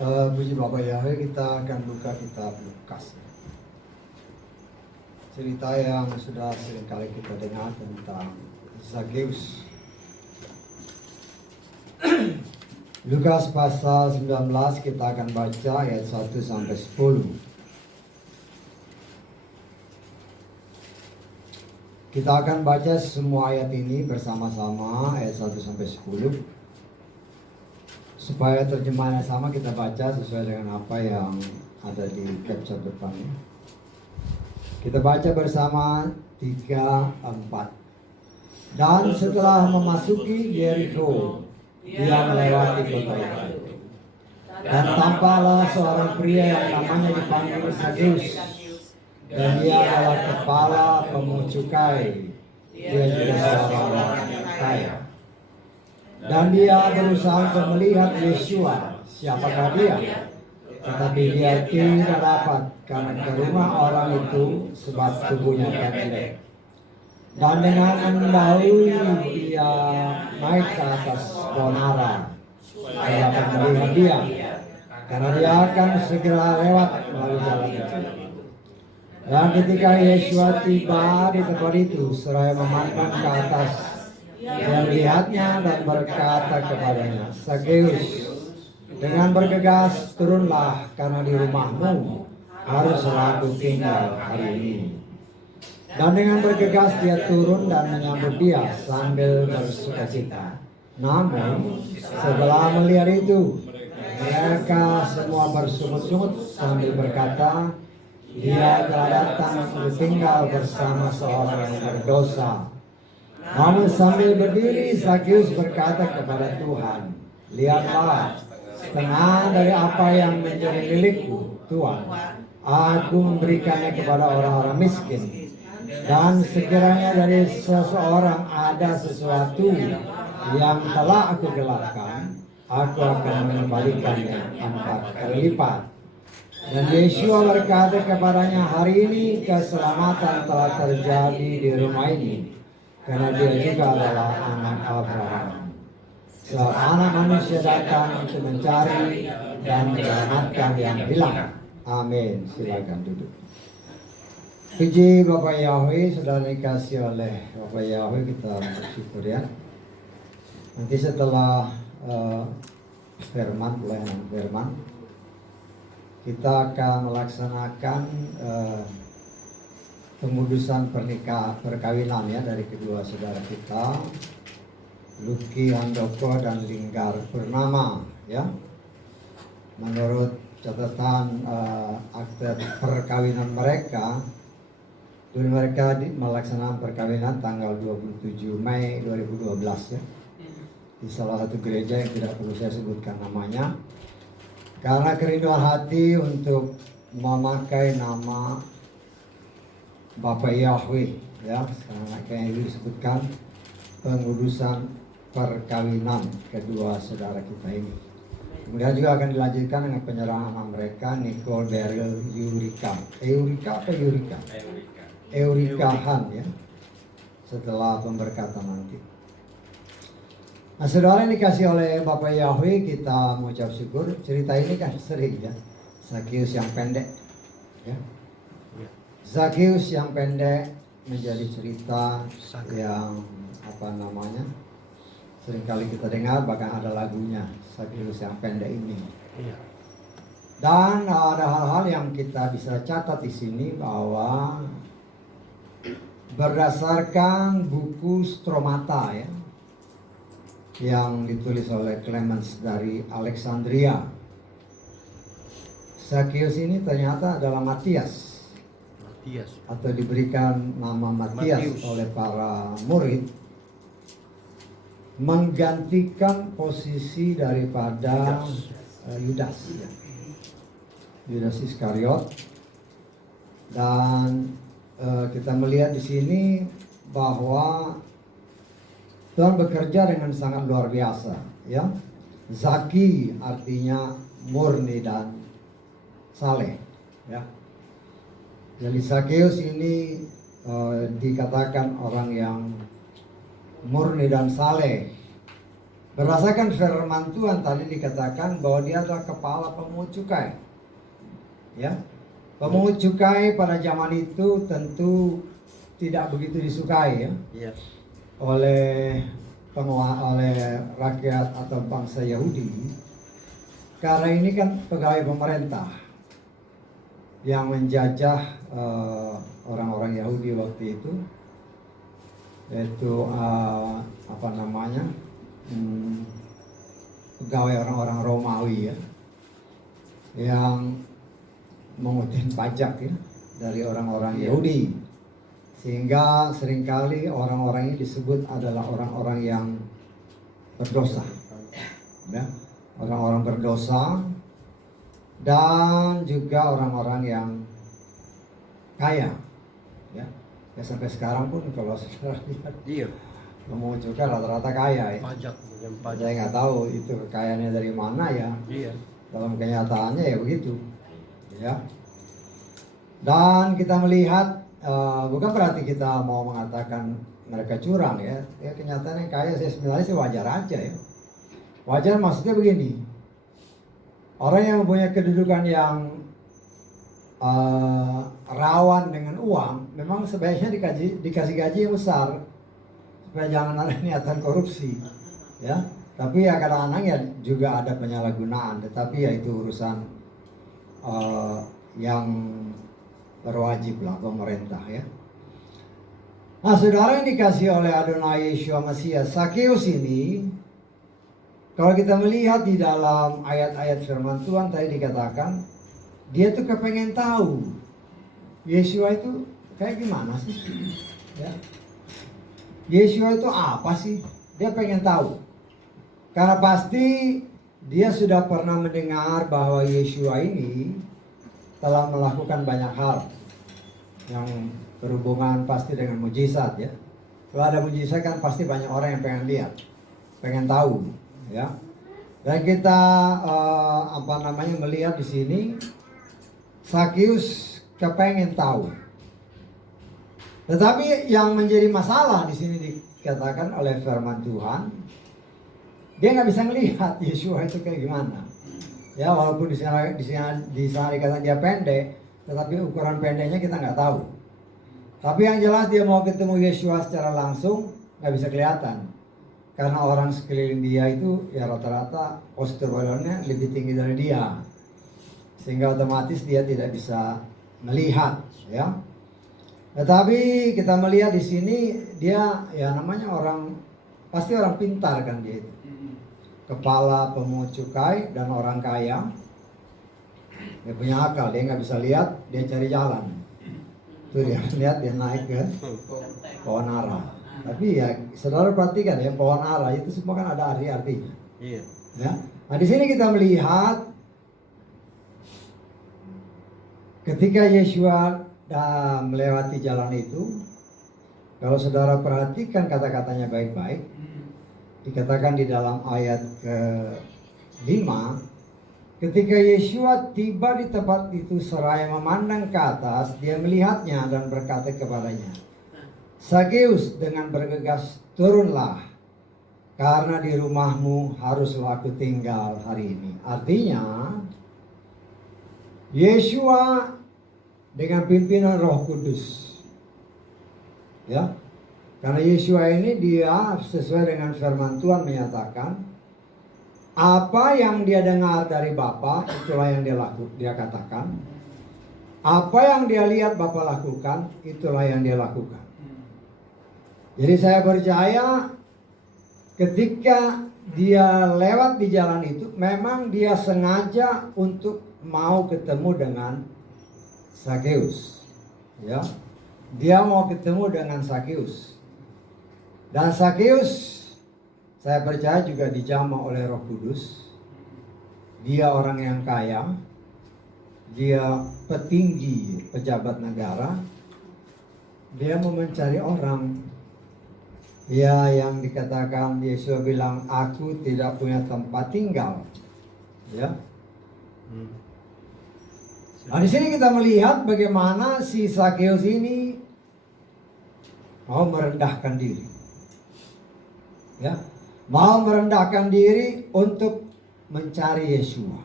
Puji Bapak Yahweh, kita akan buka kitab Lukas. Cerita yang sudah seringkali kita dengar tentang Zakheus. Lukas pasal 19 kita akan baca ayat 1 sampai 10. Kita akan baca semua ayat ini bersama-sama ayat 1 sampai 10. Supaya terjemahannya sama, kita baca sesuai dengan apa yang ada di capture depannya. Kita baca bersama 3, 4. Dan setelah memasuki Yeriko, dia melewati kota itu. Dan tampaklah seorang pria yang namanya dipanggil Zakheus. Dan dia adalah kepala pemungut cukai. Dia juga seorang orang kaya. Dan dia berusaha untuk melihat Yeshua, siapakah dia? Tetapi dia tidak dapat karena ke rumah orang itu sebab tubuhnya pendek. Dan dengan mendahului dia naik ke atas pohon ara supaya dapat melihat dia, karena dia akan segera lewat melalui jalan itu. Dan ketika Yeshua tiba di tempat itu, seraya memandang ke atas, dia melihatnya dan berkata kepadanya, Zakheus, dengan bergegas turunlah, karena di rumahmu haruslah aku tinggal hari ini. Dan dengan bergegas dia turun dan menyambut dia sambil bersukacita. Namun setelah melihat itu, mereka semua bersungut-sungut sambil berkata, dia telah datang untuk tinggal bersama seorang yang berdosa. Namun sambil berdiri, Zakheus berkata kepada Tuhan, lihatlah, setengah dari apa yang menjadi milikku, Tuhan, aku memberikannya kepada orang-orang miskin. Dan sekiranya dari seseorang ada sesuatu yang telah aku gelapkan, aku akan mengembalikannya 4 kali lipat. Dan Yeshua berkata kepadanya, hari ini keselamatan telah terjadi di rumah ini, karena dia juga adalah anak Abraham. Sebab anak manusia datang untuk mencari dan menyelamatkan yang hilang. Amin. Silakan duduk. Puji Bapak Yahweh, sudah dikasih oleh Bapak Yahweh, kita bersyukur ya. Nanti setelah firman, kita akan melaksanakan pengudusan perkawinan ya dari kedua saudara kita, Luki Handoko dan Linggar Purnama ya. Menurut catatan akte perkawinan mereka, melaksanakan perkawinan tanggal 27 Mei 2012 ya, di salah satu gereja yang tidak perlu saya sebutkan namanya, karena kerinduan hati untuk memakai nama Bapak Yahweh ya, kayak itu disebutkan pengudusan perkawinan kedua saudara kita ini. Kemudian juga akan dilanjutkan dengan penyerahan nama mereka, Nicole Beryl Eurikahan ya, setelah pemberkatan nanti. Nah, saudara yang dikasih oleh Bapak Yahweh, kita mengucap syukur. Cerita ini kan sering ya, Zakheus yang pendek ya. Zakheus yang pendek menjadi cerita yang seringkali kita dengar, bahkan ada lagunya Zakheus yang pendek ini. Dan ada hal-hal yang kita bisa catat di sini, bahwa berdasarkan buku Stromata ya, yang ditulis oleh Clemens dari Alexandria, Zakheus ini ternyata adalah Matias, atau diberikan nama Matias oleh para murid, menggantikan posisi daripada Yudas Iskariot. Dan kita melihat di sini bahwa Tuhan bekerja dengan sangat luar biasa ya. Zaki artinya murni dan saleh ya. Jadi Zakheus ini dikatakan orang yang murni dan saleh, Berdasarkan firman Tuhan tadi dikatakan bahwa dia adalah kepala pemungut cukai. Ya, pemungut cukai pada zaman itu tentu tidak begitu disukai ya, oleh rakyat atau bangsa Yahudi, karena ini kan pegawai pemerintah yang menjajah orang-orang Yahudi waktu itu, yaitu pegawai orang-orang Romawi ya, yang mengutin pajak ya dari orang-orang Yahudi, sehingga seringkali orang-orang ini disebut adalah orang-orang yang berdosa ya, orang-orang berdosa, dan juga orang-orang yang kaya ya. Ya sampai sekarang pun kalau saudara lihat pemungut cukai rata-rata kaya ya. Pajak. Saya nggak tahu itu kekayaannya dari mana ya. Dalam kenyataannya ya begitu ya. Dan kita melihat bukan berarti kita mau mengatakan mereka curang ya. Ya kenyataannya kaya sebenarnya sih wajar aja ya. Wajar maksudnya begini. Orang yang mempunyai kedudukan yang rawan dengan uang, memang sebaiknya dikasih gaji yang besar supaya jangan ada niatan korupsi, ya. Tapi ya kadang-kadang ya juga ada penyalahgunaan, tetapi ya itu urusan yang berwajib lah pemerintah ya. Nah, saudara yang dikasih oleh Adonai Yeshua Mesias, Sakeus ini, kalau kita melihat di dalam ayat-ayat firman Tuhan tadi dikatakan, dia tuh kepengen tahu Yeshua itu kayak gimana sih? Ya. Yeshua itu apa sih? Dia pengen tahu. Karena pasti dia sudah pernah mendengar bahwa Yeshua ini telah melakukan banyak hal yang berhubungan pasti dengan mujizat ya. Kalau ada mujizat kan pasti banyak orang yang pengen lihat, pengen tahu ya. Dan kita melihat di sini Sakeus kepengen tahu. Tetapi yang menjadi masalah di sini dikatakan oleh firman Tuhan, dia nggak bisa melihat Yeshua itu kayak gimana. Ya walaupun di sana dikatakan dia pendek, tetapi ukuran pendeknya kita nggak tahu. Tapi yang jelas dia mau ketemu Yeshua secara langsung nggak bisa kelihatan, karena orang sekeliling dia itu ya rata-rata postur badannya lebih tinggi dari dia, sehingga otomatis dia tidak bisa melihat ya. Tetapi kita melihat di sini dia ya namanya pasti orang pintar kan dia itu. Kepala pemungut cukai dan orang kaya. Dia punya akal, dia nggak bisa lihat, dia cari jalan. Tuh dia lihat dia naik ke pohon ara. Tapi ya saudara perhatikan ya, pohon ara itu semua kan ada arti-artinya. Iya. Ya. Nah di sini kita melihat ketika Yeshua melewati jalan itu, kalau saudara perhatikan kata-katanya baik-baik, dikatakan di dalam ayat ke-5, ketika Yeshua tiba di tempat itu seraya memandang ke atas, dia melihatnya dan berkata kepadanya, Sakeus, dengan bergegas turunlah, karena di rumahmu haruslah aku tinggal hari ini. Artinya Yeshua dengan pimpinan Roh Kudus ya, karena Yeshua ini dia sesuai dengan firman Tuhan menyatakan apa yang dia dengar dari Bapa itulah yang dia katakan, apa yang dia lihat Bapa lakukan itulah yang dia lakukan. Jadi saya percaya ketika dia lewat di jalan itu memang dia sengaja untuk mau ketemu dengan Sakeus ya. Dia mau ketemu dengan Sakeus. Dan Sakeus saya percaya juga dijamah oleh Roh Kudus. Dia orang yang kaya. Dia petinggi pejabat negara. Dia mau mencari orang ya yang dikatakan Yesus bilang aku tidak punya tempat tinggal. Ya. Nah di sini kita melihat bagaimana si Sakeus ini mau merendahkan diri. Ya, mau merendahkan diri untuk mencari Yesua.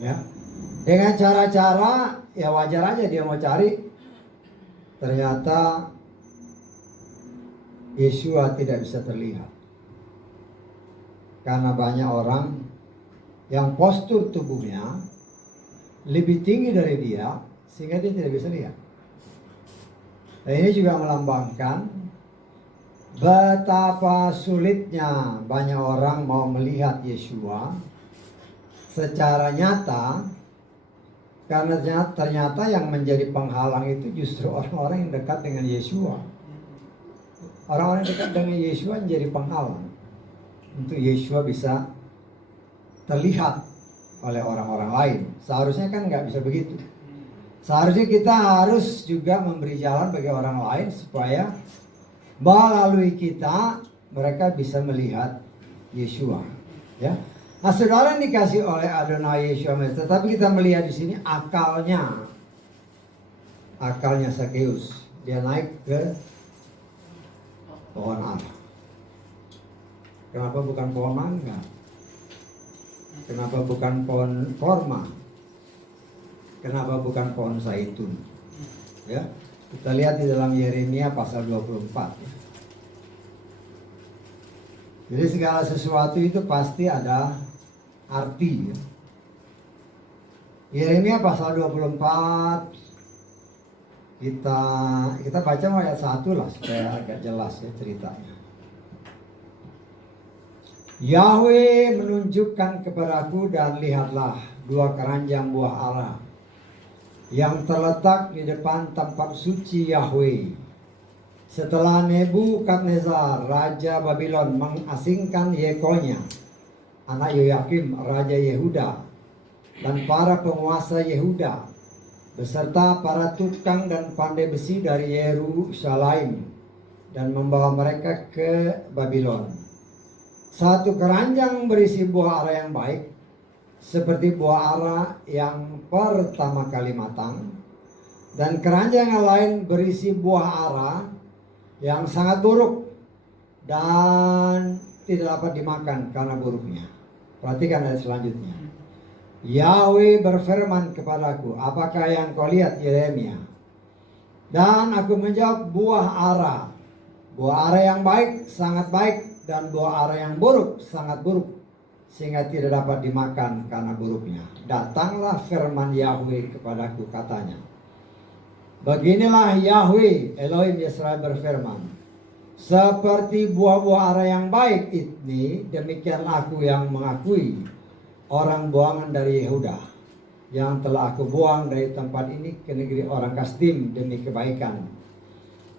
Ya. Dengan cara-cara ya wajar aja dia mau cari. Ternyata Yesua tidak bisa terlihat. Karena banyak orang yang postur tubuhnya lebih tinggi dari dia sehingga dia tidak bisa lihat. Nah, ini juga melambangkan betapa sulitnya banyak orang mau melihat Yesua secara nyata, karena ternyata yang menjadi penghalang itu justru orang-orang yang dekat dengan Yesua. Orang-orang yang dekat dengan Yesua menjadi penghalang untuk Yesua bisa terlihat oleh orang-orang lain. Seharusnya kan nggak bisa begitu. Seharusnya kita harus juga memberi jalan bagi orang lain supaya melalui kita mereka bisa melihat Yesua. Ya. Nah, saudara dikasih oleh Adonai Yeshua Mesir, tetapi kita melihat di sini akalnya Sakeus. Dia naik ke pohon ara. Kenapa bukan pohon mangga? Kenapa bukan pohon korma? Kenapa bukan pohon zaitun? Ya, kita lihat di dalam Yeremia pasal 24. Ya. Jadi segala sesuatu itu pasti ada arti. Ya. Yeremia pasal 24 kita baca ayat 1 lah supaya agak jelas ya ceritanya. Yahweh menunjukkan kepadaku dan lihatlah 2 keranjang buah ara yang terletak di depan tempat suci Yahweh. Setelah Nebukadnezar Raja Babylon mengasingkan Yekonya, anak Yoyakim Raja Yehuda, dan para penguasa Yehuda, beserta para tukang dan pandai besi dari Yerusalem, dan membawa mereka ke Babylon. 1 keranjang berisi buah ara yang baik, seperti buah ara yang pertama kali matang, dan keranjang yang lain berisi buah ara yang sangat buruk dan tidak dapat dimakan karena buruknya. Perhatikan ayat selanjutnya. Yahweh berfirman kepadaku, apakah yang kau lihat Yeremia? Dan aku menjawab, buah ara. Buah ara yang baik, sangat baik, dan buah ara yang buruk, sangat buruk, sehingga tidak dapat dimakan karena buruknya. Datanglah firman Yahweh kepadaku, katanya, beginilah Yahweh Elohim Yesrael berfirman, seperti buah-buah ara yang baik ini, demikian aku yang mengakui orang buangan dari Yehuda, yang telah aku buang dari tempat ini ke negeri orang Kasdim demi kebaikan.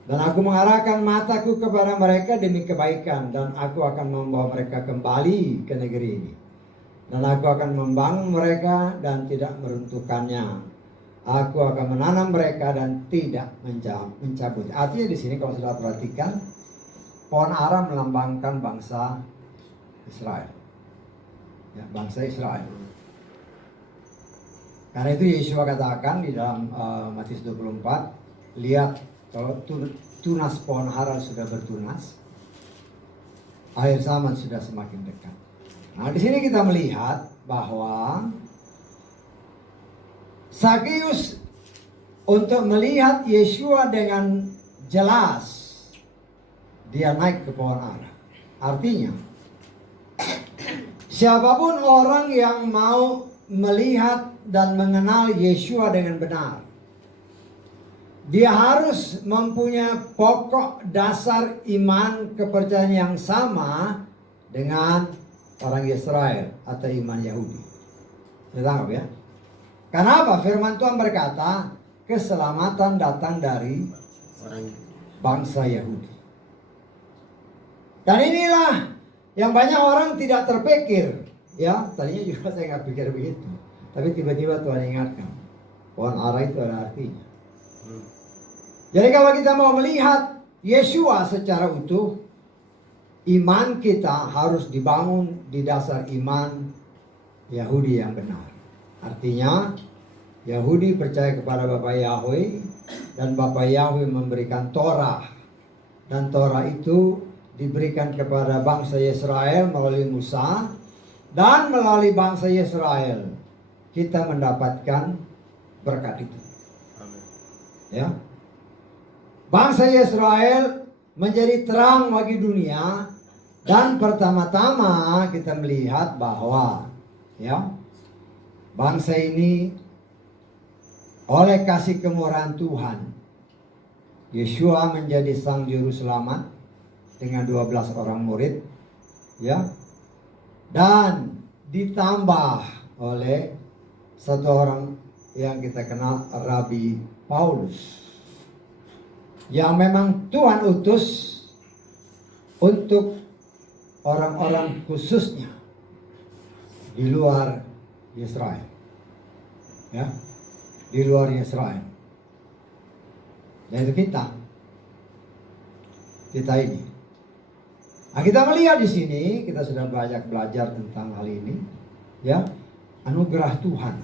Dan aku mengarahkan mataku kepada mereka demi kebaikan, dan aku akan membawa mereka kembali ke negeri ini. Dan aku akan membangun mereka dan tidak meruntuhkannya. Aku akan menanam mereka dan tidak mencabut. Artinya di sini kalau sudah perhatikan, pohon ara melambangkan bangsa Israel. Ya, bangsa Israel. Karena itu Yeshua katakan di dalam Matius 24, lihat, kalau tunas pohon ara sudah bertunas, akhir zaman sudah semakin dekat. Nah, di sini kita melihat bahwa Sakeus untuk melihat Yeshua dengan jelas, dia naik ke pohon ara. Artinya, siapapun orang yang mau melihat dan mengenal Yeshua dengan benar, dia harus mempunyai pokok dasar iman kepercayaan yang sama dengan orang Israel atau iman Yahudi. Kita tangkap ya. Karena apa? Firman Tuhan berkata, keselamatan datang dari bangsa Yahudi. Dan inilah yang banyak orang tidak terpikir. Ya, tadinya juga saya nggak pikir begitu. Tapi tiba-tiba Tuhan ingatkan, pohon ara itu ada artinya. Jadi kalau kita mau melihat Yeshua secara utuh, iman kita harus dibangun di dasar iman Yahudi yang benar. Artinya, Yahudi percaya kepada Bapa Yahweh, dan Bapa Yahweh memberikan Torah. Dan Torah itu diberikan kepada bangsa Israel melalui Musa, dan melalui bangsa Israel kita mendapatkan berkat itu. Amin. Ya. Bangsa Israel menjadi terang bagi dunia, dan pertama-tama kita melihat bahwa ya, bangsa ini oleh kasih kemurahan Tuhan, Yeshua menjadi sang juru selamat dengan 12 orang murid, ya, dan ditambah oleh satu orang yang kita kenal, Rabi Paulus, yang memang Tuhan utus untuk orang-orang khususnya di luar Israel, ya, di luar Israel, yaitu kita ini. Nah, kita melihat di sini, kita sudah banyak belajar tentang hal ini, ya, anugerah Tuhan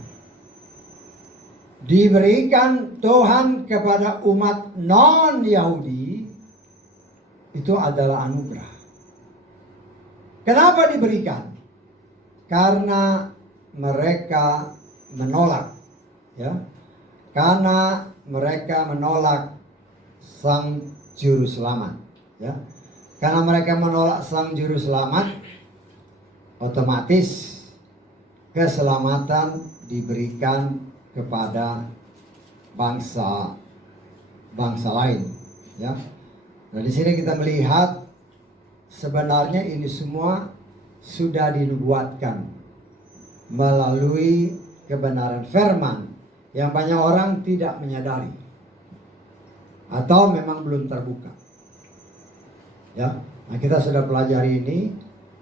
diberikan Tuhan kepada umat non-Yahudi, itu adalah anugerah. Kenapa diberikan? Karena mereka menolak, ya, karena mereka menolak sang juru selamat, ya. Karena mereka menolak sang juru selamat, otomatis keselamatan diberikan kepada bangsa lain, ya. Nah, di sini kita melihat sebenarnya ini semua sudah dinubuatkan melalui kebenaran firman yang banyak orang tidak menyadari atau memang belum terbuka. Ya, nah kita sudah pelajari ini,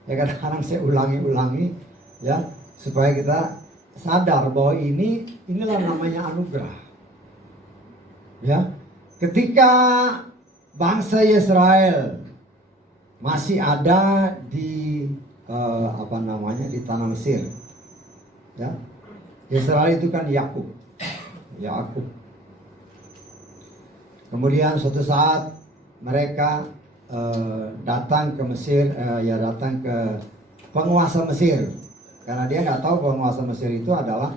ya, kadang-kadang saya ulangi, ya, supaya kita sadar bahwa inilah namanya anugerah. Ya, ketika bangsa Israel masih ada di di tanah Mesir, ya, Israel itu kan Yakub. Kemudian suatu saat mereka datang ke Mesir, datang ke penguasa Mesir, karena dia nggak tahu penguasa Mesir itu adalah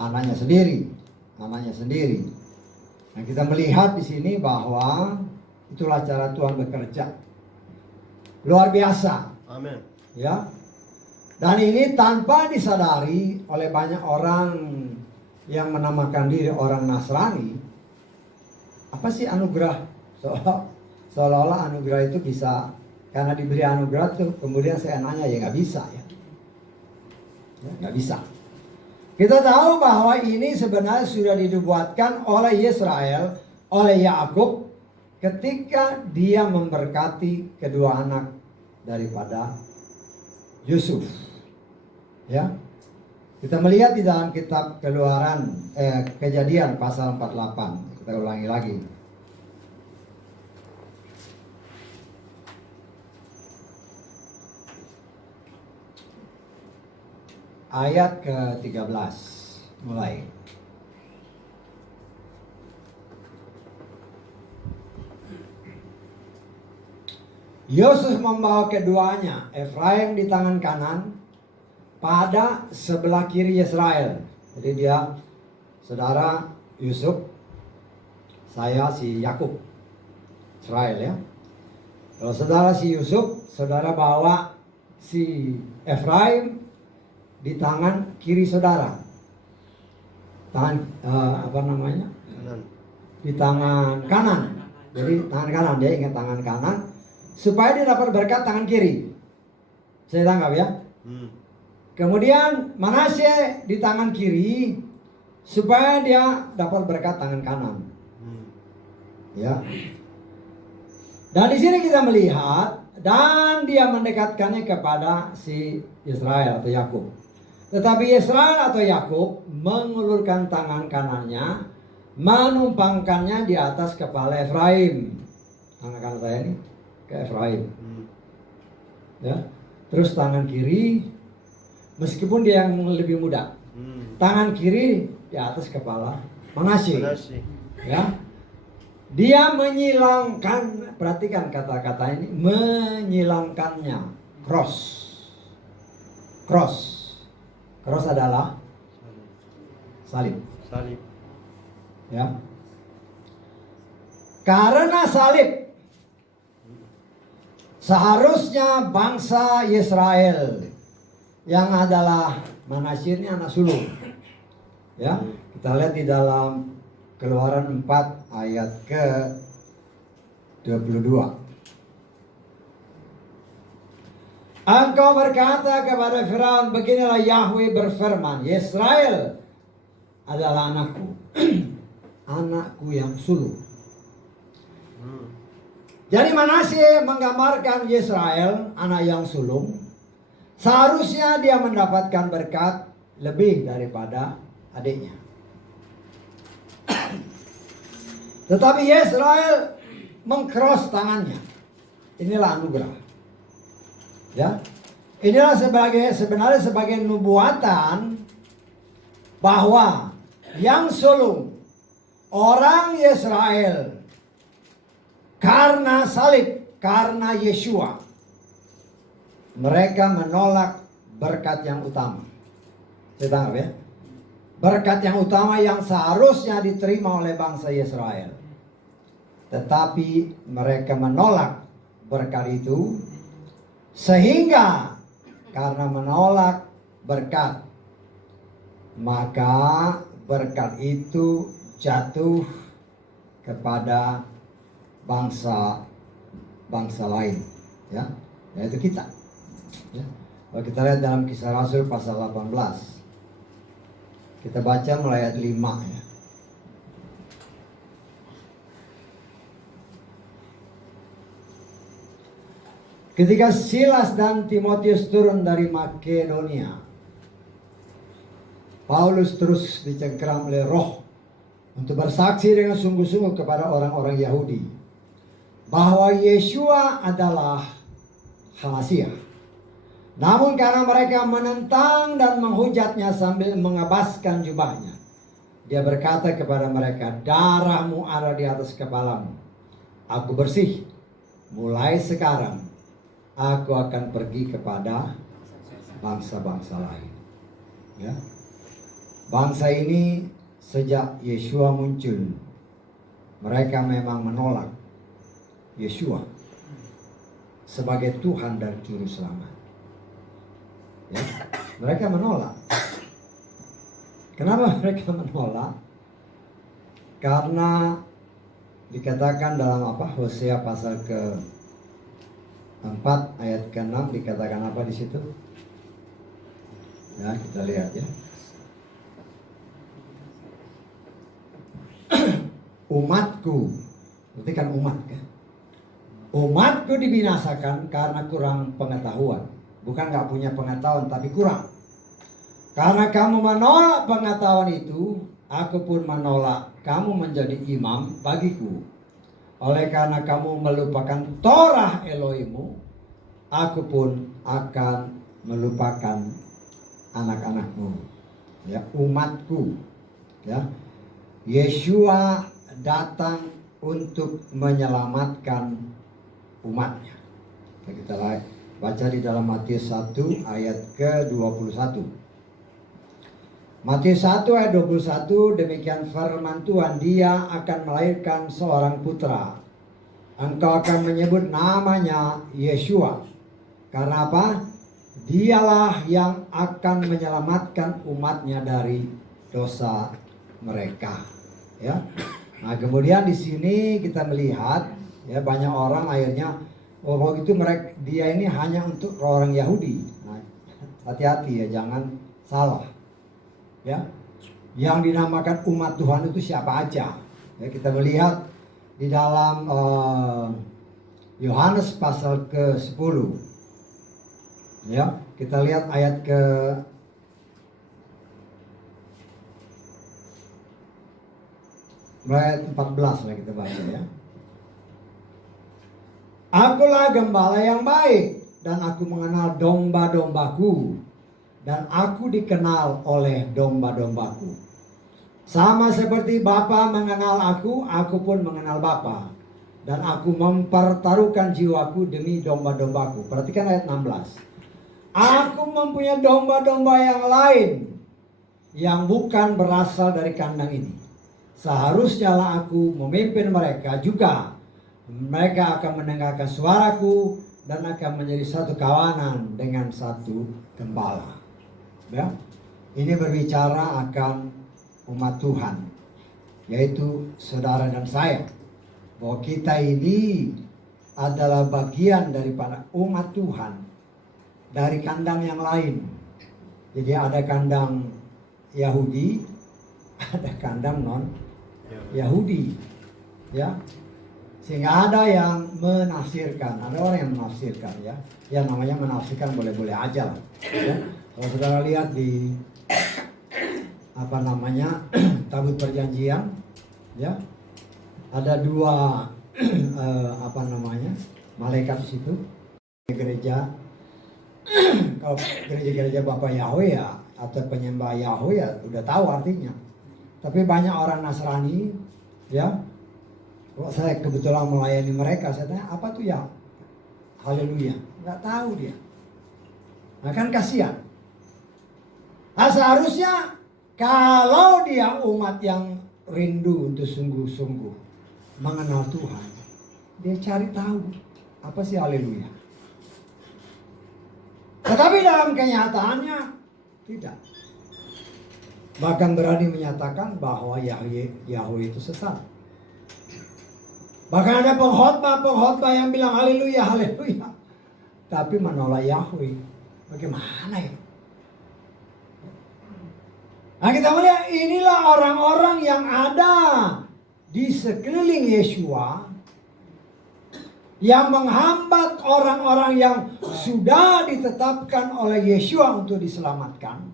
anaknya sendiri. Nah, kita melihat di sini bahwa itulah cara Tuhan bekerja, luar biasa. Amin. Ya, dan ini tanpa disadari oleh banyak orang yang menamakan diri orang Nasrani. Apa sih anugerah? Seolah-olah anugerah itu bisa, karena diberi anugerah tuh kemudian seenaknya, ya nggak bisa, ya. Nggak bisa. Kita tahu bahwa ini sebenarnya sudah dinubuatkan oleh Israel, oleh Yakub, ketika dia memberkati kedua anak daripada Yusuf. Ya, kita melihat di dalam kitab Kejadian pasal 48. Kita ulangi lagi. Ayat ke-13 mulai. Yusuf membawa keduanya, Efraim di tangan kanan, pada sebelah kiri Israel. Jadi dia saudara Yusuf, saya si Yakub, Israel, ya. Kalau saudara si Yusuf, saudara bawa si Efraim di tangan kiri saudara. Tangan di tangan kanan. Jadi tangan kanan, dia ingat tangan kanan, supaya dia dapat berkat tangan kiri. Saya tangkap, ya. Kemudian Manasye di tangan kiri, supaya dia dapat berkat tangan kanan. Ya. Dan di sini kita melihat, dan dia mendekatkannya kepada si Israel atau Yakub. Tetapi Israel atau Yakub mengulurkan tangan kanannya, menumpangkannya di atas kepala Efraim. Tangan kanan saya ini ke Efraim. Ya. Terus tangan kiri, meskipun dia yang lebih muda, tangan kiri di atas kepala Manasye. Ya. Dia menyilangkan, perhatikan kata-kata ini, menyilangkannya. Cross. Cross. Cross adalah salib. Salib. Ya. Karena salib, seharusnya bangsa Israel yang adalah Manasye ini anak sulung. Ya, kita lihat di dalam Keluaran 4 ayat ke 22. Engkau berkata kepada Firaun, beginilah Yahweh berfirman, Israel adalah anakku, anakku yang sulung. Jadi Manasye menggambarkan Israel, anak yang sulung. Seharusnya dia mendapatkan berkat lebih daripada adiknya. Tetapi Israel mengcross tangannya. Inilah anugerah. Ya. Inilah sebenarnya sebagai nubuatan bahwa yang sulung orang Israel karena salib, karena Yeshua, mereka menolak berkat yang utama. Saya tangkap ya. Berkat yang utama yang seharusnya diterima oleh bangsa Israel. Tetapi mereka menolak berkat itu. Sehingga karena menolak berkat, maka berkat itu jatuh kepada bangsa lain, ya, yaitu kita. Ya. Kalau kita lihat dalam Kisah Rasul pasal 18, kita baca mulai ayat 5 ya. Ketika Silas dan Timotius turun dari Makedonia, Paulus terus dicengkeram oleh Roh untuk bersaksi dengan sungguh-sungguh kepada orang-orang Yahudi bahwa Yeshua adalah Masiah. Namun karena mereka menentang dan menghujatnya sambil mengabaskan jubahnya, dia berkata kepada mereka, darahmu ada di atas kepalamu. Aku bersih. Mulai sekarang aku akan pergi kepada bangsa-bangsa lain. Ya. Bangsa ini sejak Yeshua muncul, mereka memang menolak Yeshua sebagai Tuhan dan Juru Selamat. Ya. Mereka menolak. Kenapa mereka menolak? Karena dikatakan dalam Hosea pasal ke 4 ayat ke-6 dikatakan apa di situ? Ya, kita lihat ya. Umatku, berarti kan umat kan? Umatku dibinasakan karena kurang pengetahuan. Bukan nggak punya pengetahuan, tapi kurang. Karena kamu menolak pengetahuan itu, aku pun menolak kamu menjadi imam bagiku. Oleh karena kamu melupakan Torah Elohimmu, aku pun akan melupakan anak-anakmu. Ya, umatku. Ya, Yeshua datang untuk menyelamatkan umatnya. Kita baca di dalam Matius 1 ayat ke-21. Matius 1 ayat 21, demikian firman Tuhan, dia akan melahirkan seorang putra. Engkau akan menyebut namanya Yeshua. Karena apa? Dialah yang akan menyelamatkan umatnya dari dosa mereka. Ya. Nah, kemudian di sini kita melihat ya banyak orang akhirnya itu dia ini hanya untuk orang Yahudi. Nah, hati-hati ya, jangan salah. Ya, yang dinamakan umat Tuhan itu siapa aja? Ya, kita melihat di dalam Yohanes pasal ke-10. Ya, kita lihat ayat ke ayat 14 lah kita baca ya. Akulah gembala yang baik dan aku mengenal domba-dombaku dan aku dikenal oleh domba-dombaku. Sama seperti Bapa mengenal aku pun mengenal Bapa. Dan aku mempertaruhkan jiwaku demi domba-dombaku. Perhatikan ayat 16. Aku mempunyai domba-domba yang lain yang bukan berasal dari kandang ini. Seharusnya lah aku memimpin mereka juga. Mereka akan mendengarkan suaraku dan akan menjadi satu kawanan dengan satu gembala. Ya? Ini berbicara akan umat Tuhan, yaitu saudara dan saya. Bahwa kita ini adalah bagian daripada umat Tuhan dari kandang yang lain. Jadi ada kandang Yahudi, ada kandang non Yahudi, ya. Sehingga ada yang menafsirkan, ada orang yang menafsirkan, ya. Ya namanya menafsirkan boleh-boleh aja lah. Ya. Kalau saudara lihat di tabut perjanjian, ya, ada dua malaikat di situ. Gereja, kalau gereja-gereja Bapak Yahweh ya, atau penyembah Yahweh ya udah tahu artinya. Tapi banyak orang Nasrani, ya, saya kebetulan melayani mereka, saya tanya apa tuh ya? Haleluya, nggak tahu dia. Nah kan kasihan. Nah seharusnya kalau dia umat yang rindu untuk sungguh-sungguh mengenal Tuhan, dia cari tahu apa sih haleluya. Tetapi dalam kenyataannya tidak. Bahkan berani menyatakan bahwa Yahweh itu sesat. Bahkan ada pengkhotbah yang bilang haleluya, haleluya, tapi menolak Yahweh. Bagaimana ya? Nah kita melihat inilah orang-orang yang ada di sekeliling Yeshua yang menghambat orang-orang yang sudah ditetapkan oleh Yeshua untuk diselamatkan.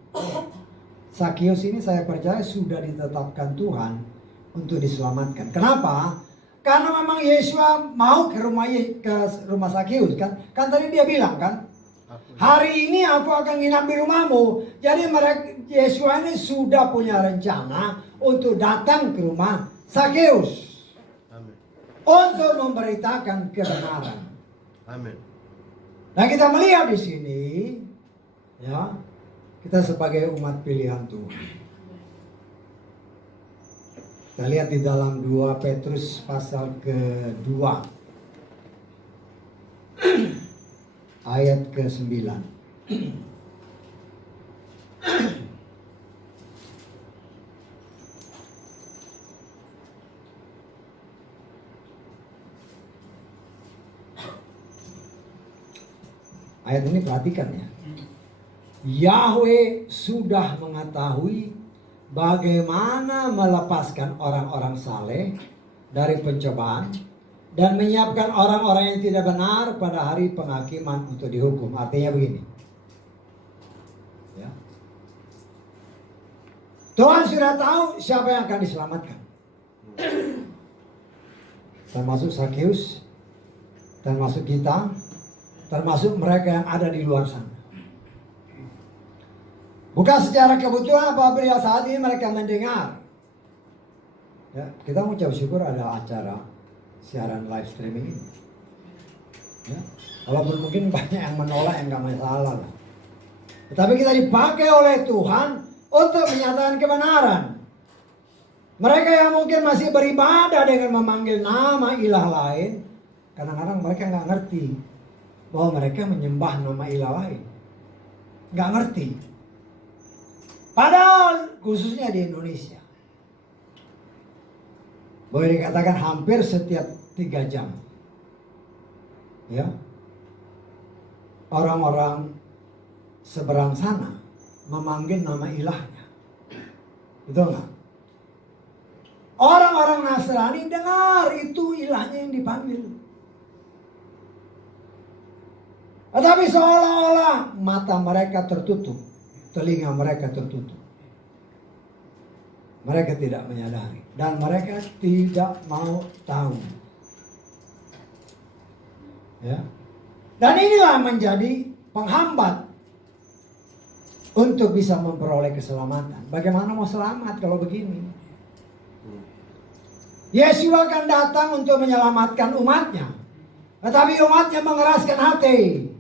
Sakius ini saya percaya sudah ditetapkan Tuhan untuk diselamatkan. Kenapa? Karena memang Yeshua mau ke rumah Sakius kan? Kan tadi dia bilang kan, hari ini aku akan nginap di rumahmu. Jadi Yeshua ini sudah punya rencana untuk datang ke rumah Sakius. Untuk memberitakan kebenaran. Amin. Nah kita melihat di sini, ya, kita sebagai umat pilihan Tuhan. Kita lihat di dalam 2 Petrus pasal ke-2 ayat ke-9. Ayat ini perhatikan ya. Yahweh sudah mengetahui bagaimana melepaskan orang-orang saleh dari pencobaan dan menyiapkan orang-orang yang tidak benar pada hari penghakiman untuk dihukum. Artinya begini. Ya. Tuhan sudah tahu siapa yang akan diselamatkan. Termasuk Sakius, termasuk kita, termasuk mereka yang ada di luar sana. Bukan secara kebetulan apabila saat ini mereka mendengar. Ya, kita mengucap syukur ada acara siaran live streaming ini. Ya, walaupun mungkin banyak yang menolak, yang gak masalah lah. Tetapi kita dipakai oleh Tuhan untuk menyatakan kebenaran. Mereka yang mungkin masih beribadah dengan memanggil nama ilah lain, kadang-kadang mereka gak ngerti bahwa mereka menyembah nama ilah lain. Gak ngerti. Padahal khususnya di Indonesia, boleh dikatakan hampir setiap 3 jam, ya, orang-orang seberang sana memanggil nama ilahnya. Betul nggak? Orang-orang Nasrani dengar itu ilahnya yang dipanggil. Tetapi seolah-olah mata mereka tertutup, telinga mereka tertutup. Mereka tidak menyadari dan mereka tidak mau tahu. Ya. Dan inilah menjadi penghambat untuk bisa memperoleh keselamatan. Bagaimana mau selamat kalau begini? Yesua akan datang untuk menyelamatkan umatnya. Tetapi umatnya mengeraskan hati.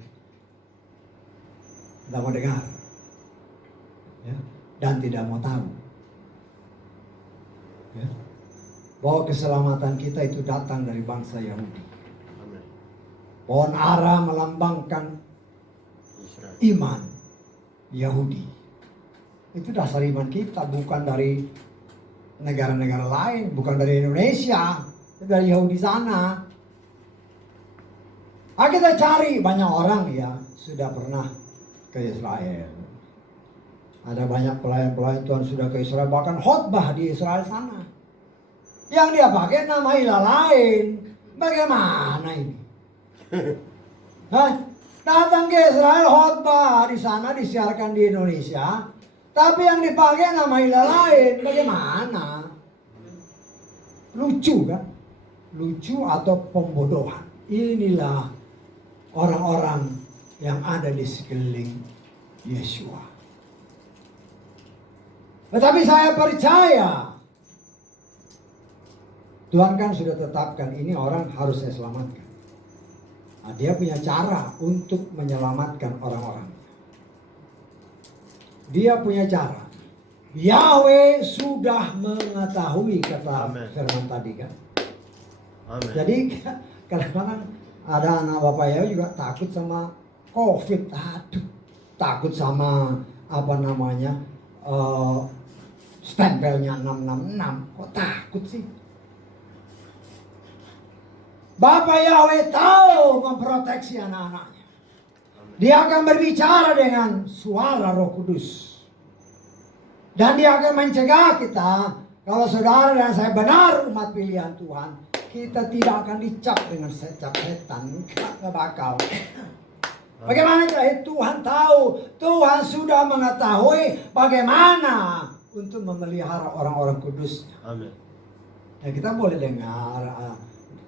Tidak mau dengar. Ya. Dan tidak mau tahu. Ya. Bahwa keselamatan kita itu datang dari bangsa Yahudi. Pohon ara melambangkan iman Yahudi. Itu dasar iman kita, bukan dari negara-negara lain, bukan dari Indonesia, itu dari Yahudi sana. Kita cari banyak orang ya sudah pernah ke Israel. Ada banyak pelayan-pelayan Tuhan sudah ke Israel, bahkan khotbah di Israel sana. Yang dia pakai nama ilah lain. Bagaimana ini? Hah? Datang ke Israel, khotbah di sana disiarkan di Indonesia, tapi yang dipakai nama ilah lain. Bagaimana? Lucu kan? Lucu atau pembodohan. Inilah orang-orang yang ada di sekeliling Yesua. Tetapi saya percaya Tuhan kan sudah tetapkan ini orang harus saya selamatkan. Nah, dia punya cara untuk menyelamatkan orang-orang. Dia punya cara. Yahweh sudah mengetahui, kata firman tadi kan. Amen. Jadi kadang-kadang ada anak bapak Yahweh juga takut sama COVID. Aduh, takut sama apa namanya stempelnya 666. Kok takut sih? Bapak Yahweh tahu memproteksi anak-anaknya. Dia akan berbicara dengan suara Roh Kudus. Dan dia akan mencegah kita, kalau saudara dan saya benar umat pilihan Tuhan, kita tidak akan dicap dengan cap setan. Nggak bakal. Bagaimana cara Tuhan tahu? Tuhan sudah mengetahui bagaimana untuk memelihara orang-orang kudusnya. Amin. Ya, kita boleh dengar.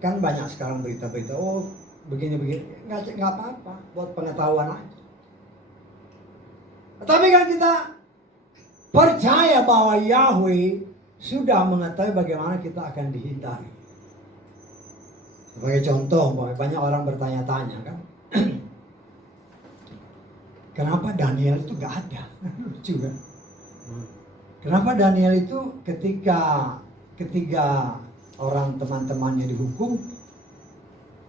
Kan banyak sekarang berita-berita, oh begini-begini, nggak apa-apa, buat pengetahuan aja. Tapi kan kita percaya bahwa Yahweh sudah mengetahui bagaimana kita akan dihindari. Sebagai contoh, banyak orang bertanya-tanya kan, kenapa Daniel itu nggak ada? Lucu kan? Kenapa Daniel itu ketika orang teman-temannya dihukum,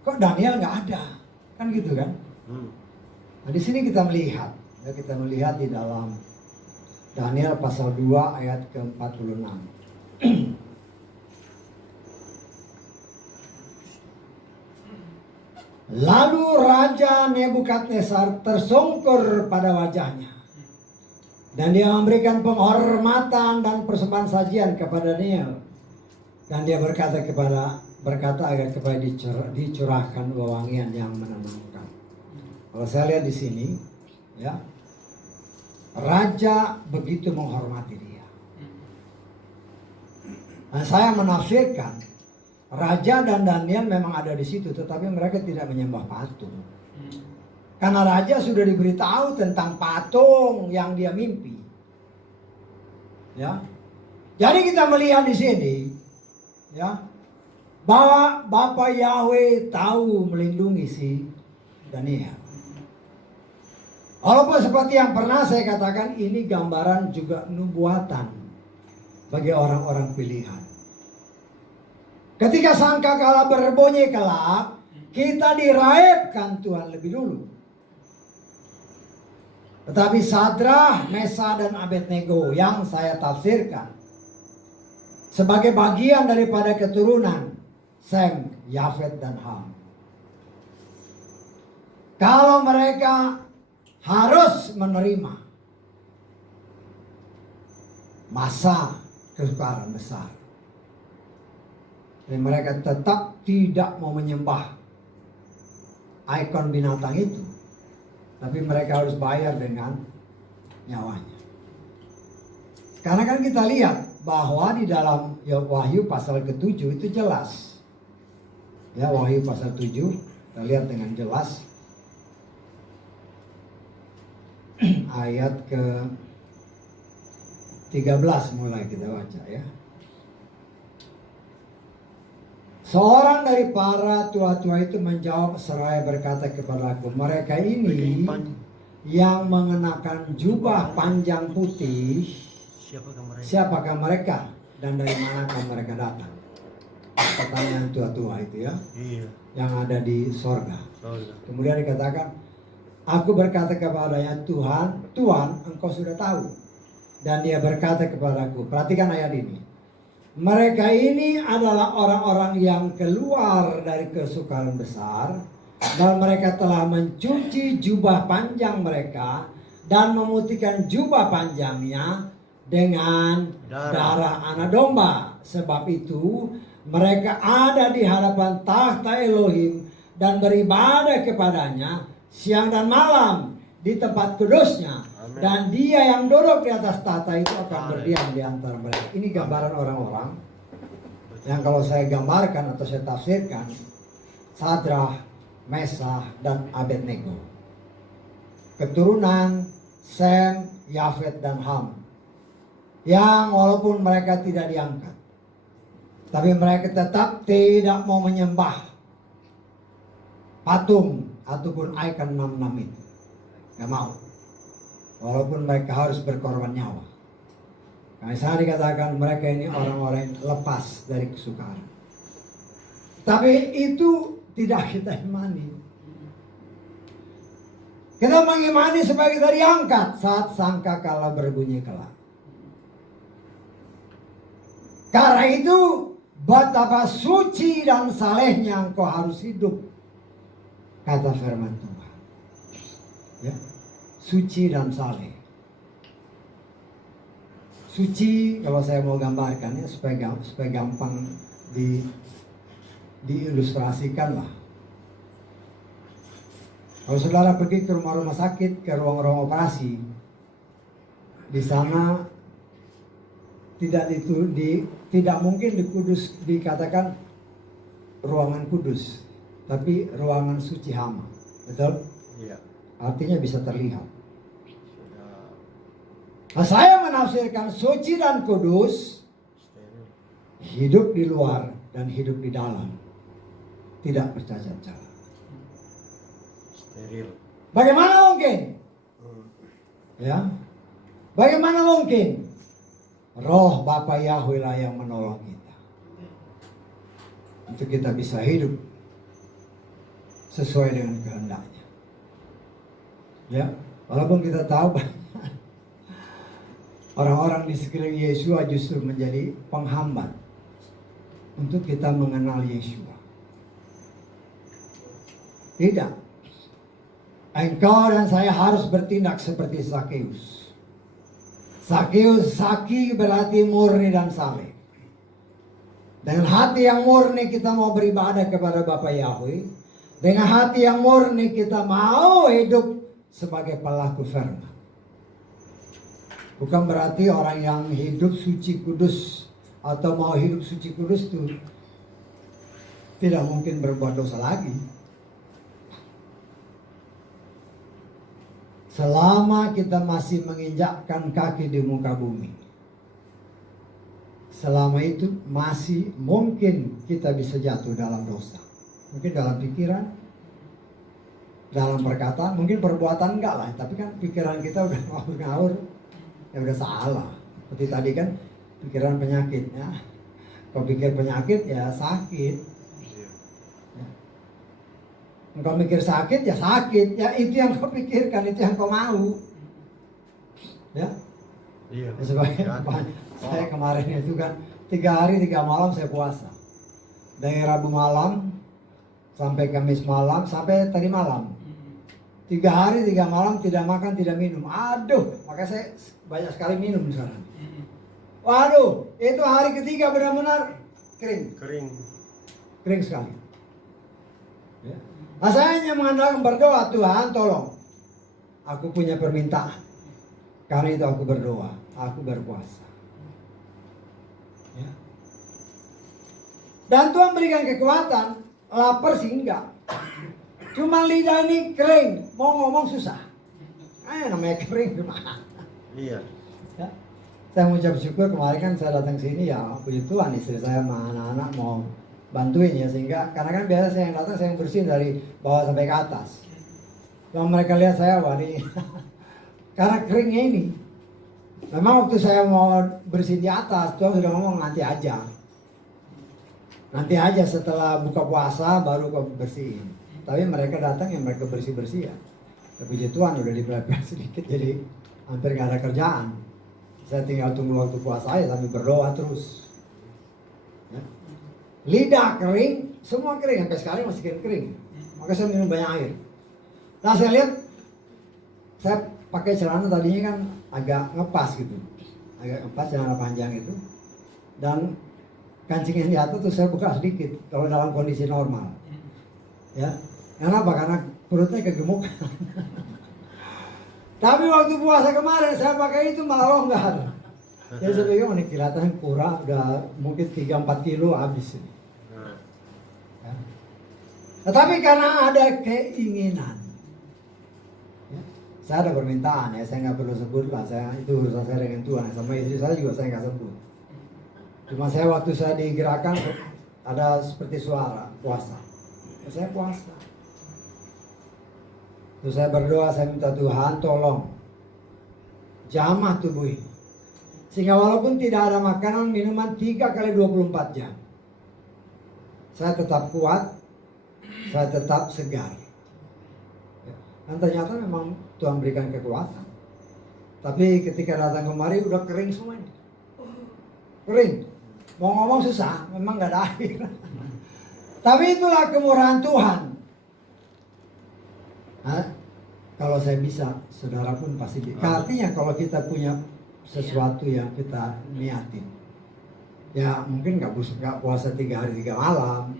kok Daniel nggak ada, kan gitu kan? Nah di sini kita melihat di dalam Daniel pasal 2 ayat ke-46. Lalu Raja Nebukadnezar tersungkur pada wajahnya, dan dia memberikan penghormatan dan persembahan sajian kepada Daniel. Dan dia berkata agar kepada dicurahkan wewangian yang menenangkan. Kalau saya lihat di sini, ya, raja begitu menghormati dia. Nah, saya menafsirkan raja dan Daniel memang ada di situ, tetapi mereka tidak menyembah patung. Karena raja sudah diberitahu tentang patung yang dia mimpi. Ya, jadi kita melihat di sini. Ya, bahwa Bapak Yahweh tahu melindungi si Daniel. Walaupun seperti yang pernah saya katakan, ini gambaran juga nubuatan bagi orang-orang pilihan. Ketika sangkakala berbunyi kelak, kita diraibkan Tuhan lebih dulu. Tetapi Sadrah, Mesa, dan Abednego yang saya tafsirkan sebagai bagian daripada keturunan Sem, Yafet, dan Ham. Kalau mereka harus menerima masa kesukaran besar, dan mereka tetap tidak mau menyembah ikon binatang itu, tapi mereka harus bayar dengan nyawanya. Karena kan kita lihat bahwa di dalam Wahyu pasal ke-7 itu jelas. Ya, Wahyu pasal 7 kita lihat dengan jelas ayat ke-13 mulai kita baca ya. Seorang dari para tua-tua itu menjawab seraya berkata kepadaku, mereka ini yang mengenakan jubah panjang putih, siapakah mereka dan dari manakah mereka datang? Pertanyaan tua-tua itu ya, yang ada di sorga. Kemudian dikatakan, aku berkata kepadanya, Tuhan, Tuhan, engkau sudah tahu. Dan dia berkata kepadaku, perhatikan ayat ini. Mereka ini adalah orang-orang yang keluar dari kesukaran besar, dan mereka telah mencuci jubah panjang mereka dan memutihkan jubah panjangnya dengan darah anak domba. Sebab itu mereka ada di hadapan tahta Elohim dan beribadah kepadanya siang dan malam di tempat kudusnya. Amen. Dan dia yang duduk di atas tahta itu akan berdiam di antara mereka. Ini gambaran orang-orang yang kalau saya gambarkan atau saya tafsirkan, Sadrah, Mesah, dan Abednego. Keturunan Sem, Yafet, dan Ham. Yang walaupun mereka tidak diangkat, tapi mereka tetap tidak mau menyembah patung ataupun ikon 66 itu. Gak mau. Walaupun mereka harus berkorban nyawa. Karena saya dikatakan mereka ini orang-orang yang lepas dari kesukaran. Tapi itu tidak kita imani. Kita mengimani supaya kita diangkat saat sangkakala berbunyi kelak. Karena itu betapa suci dan salehnya engkau harus hidup, kata firman Tuhan. Ya, suci dan saleh. Suci kalau saya mau gambarkan ya supaya gampang diilustrasikan lah. Kalau saudara pergi ke rumah sakit, ke ruang-ruang operasi, di sana tidak mungkin dikatakan ruangan kudus, tapi ruangan suci hama, betul? Iya. Artinya bisa terlihat. Nah, saya menafsirkan suci dan kudus, hidup di luar dan hidup di dalam, tidak bercacat celah. Steril. Bagaimana mungkin? Ya, bagaimana mungkin? Roh Bapa Yahweh lah yang menolong kita, untuk kita bisa hidup sesuai dengan kehendaknya. Ya, walaupun kita tahu orang-orang di sekeliling Yesua justru menjadi penghambat untuk kita mengenal Yesua. Tidak. Engkau dan saya harus bertindak seperti Zakheus. Zakheus, Zaki berarti murni dan saleh. Dengan hati yang murni kita mau beribadah kepada Bapa Yahweh. Dengan hati yang murni kita mau hidup sebagai pelaku firman. Bukan berarti orang yang hidup suci kudus atau mau hidup suci kudus itu tidak mungkin berbuat dosa lagi. Selama kita masih menginjakkan kaki di muka bumi, selama itu masih mungkin kita bisa jatuh dalam dosa. Mungkin dalam pikiran, dalam perkataan, mungkin perbuatan enggak lah. Tapi kan pikiran kita udah ngawur, ya udah salah. Seperti tadi kan pikiran penyakit ya. Kalau pikir penyakit ya sakit. Engkau mikir sakit ya sakit, ya itu yang kau pikirkan, itu yang kau mau. Ya. Iya. Ya, saya kemarin itu kan 3 hari 3 malam saya puasa. Dari Rabu malam sampai Kamis malam sampai tadi malam. 3 hari 3 malam tidak makan tidak minum. Aduh, makanya saya banyak sekali minum sekarang. Waduh, itu hari ketiga benar-benar kering. Kering sekali. Ya. Nah, saya hanya mengandalkan berdoa, Tuhan tolong. Aku punya permintaan. Karena itu aku berdoa, aku berpuasa. Ya. Dan Tuhan berikan kekuatan, lapar sih enggak. Cuma lidah ini kering, mau ngomong susah. Namanya kering gimana? Iya. Ya. Saya mengucap syukur kemarin kan saya datang sini ya, puji Tuhan istri saya sama anak-anak mau bantuin ya, sehingga karena kan biasa saya yang datang saya yang bersihin dari bawah sampai ke atas. Kalau mereka lihat saya, wah ini karena keringnya ini. Memang waktu saya mau bersihin di atas, Tuhan sudah ngomong nanti aja. Nanti aja setelah buka puasa baru kau bersihin. Tapi mereka datang yang mereka bersih-bersih ya. Tapi puji Tuhan udah dibelakang sedikit jadi hampir nggak ada kerjaan. Saya tinggal tunggu waktu puasa aja sambil berdoa terus. Ya. Lidah kering, semua kering, sampai sekarang masih kering. Maka saya minum banyak air. Nah saya lihat, saya pakai celana tadinya kan agak ngepas gitu. Agak ngepas celana panjang itu. Dan kancing yang di atas tuh saya buka sedikit kalau dalam kondisi normal. Ya. Kenapa? Karena perutnya kegemukan. Tapi waktu puasa kemarin saya pakai itu malah longgar. Jadi saya pikir ini kelihatan kurang, udah mungkin 3-4 kilo habis ini. Ya. Tetapi karena ada keinginan, ya, saya ada permintaan ya, saya nggak perlu sebut lah, saya itu urusan saya dengan Tuhan, sama istri saya juga saya nggak sebut. Cuma saya waktu saya digerakkan ada seperti suara puasa, ya, saya puasa. Terus saya berdoa, saya minta Tuhan tolong jamah tubuh ini. Sehingga walaupun tidak ada makanan, minuman 3 kali 24 jam. Saya tetap kuat, saya tetap segar. Dan ternyata memang Tuhan berikan kekuatan. Tapi ketika datang kemari udah kering semuanya. Kering. Mau ngomong susah, memang gak ada air. Tapi itulah kemurahan Tuhan. Nah, kalau saya bisa, saudara pun pasti artinya kalau kita punya sesuatu yang kita niatin, ya mungkin nggak puasa 3 hari 3 malam.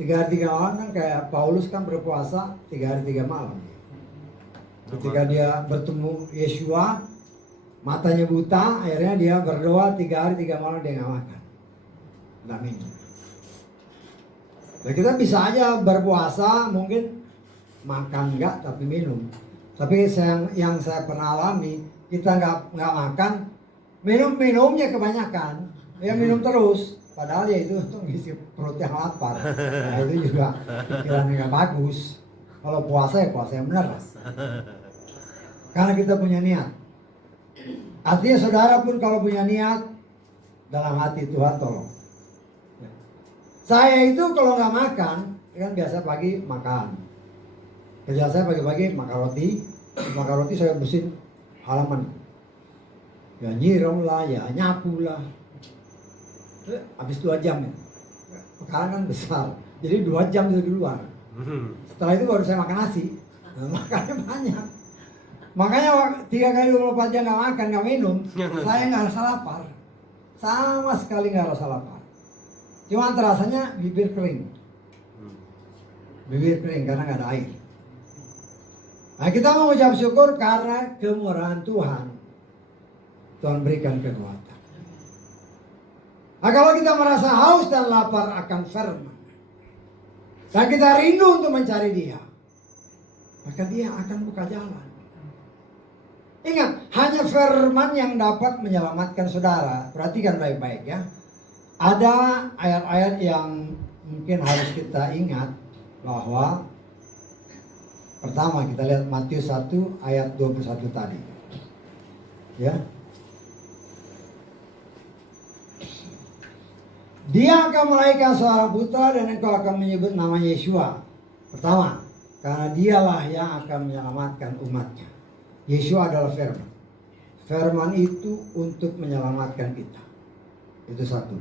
3 hari 3 malam kan kayak Paulus kan berpuasa 3 hari 3 malam. Ketika dia bertemu Yesua, matanya buta, akhirnya dia berdoa 3 hari 3 malam dia nggak makan, nggak minum. Nah kita bisa aja berpuasa mungkin makan enggak tapi minum. Tapi yang saya pernah alami, kita nggak makan, minumnya kebanyakan, ya minum terus. Padahal ya itu untuk ngisi perut yang lapar. Nah itu juga pikiran yang nggak bagus. Kalau puasa ya puasa yang benar. Karena kita punya niat. Artinya saudara pun kalau punya niat, dalam hati Tuhan tolong. Saya itu kalau nggak makan, kan biasa pagi makan. Kerja saya pagi-pagi makan roti saya bersihin halaman. Ya nyiram lah, ya nyapu lah. Habis 2 jam ya. Pekarangan besar, jadi 2 jam itu di luar. Setelah itu baru saya makan nasi. Nah, makannya banyak. Makanya 3 kali 24 jam nggak makan, nggak minum, saya nggak rasa lapar. Sama sekali nggak rasa lapar. Cuma terasanya bibir kering. Bibir kering karena nggak ada air. Nah kita mau mengucap syukur karena kemurahan Tuhan. Tuhan berikan kekuatan. Nah kalau kita merasa haus dan lapar akan firman, dan kita rindu untuk mencari Dia, maka Dia akan buka jalan. Ingat, hanya firman yang dapat menyelamatkan saudara. Perhatikan baik-baik ya. Ada ayat-ayat yang mungkin harus kita ingat bahwa pertama kita lihat Matius 1 ayat 21 tadi. Ya. Dia akan melahirkan seorang putra dan engkau akan menyebut nama Yesua. Pertama, karena dialah yang akan menyelamatkan umatnya. Yesua adalah firman. Firman itu untuk menyelamatkan kita. Itu satu.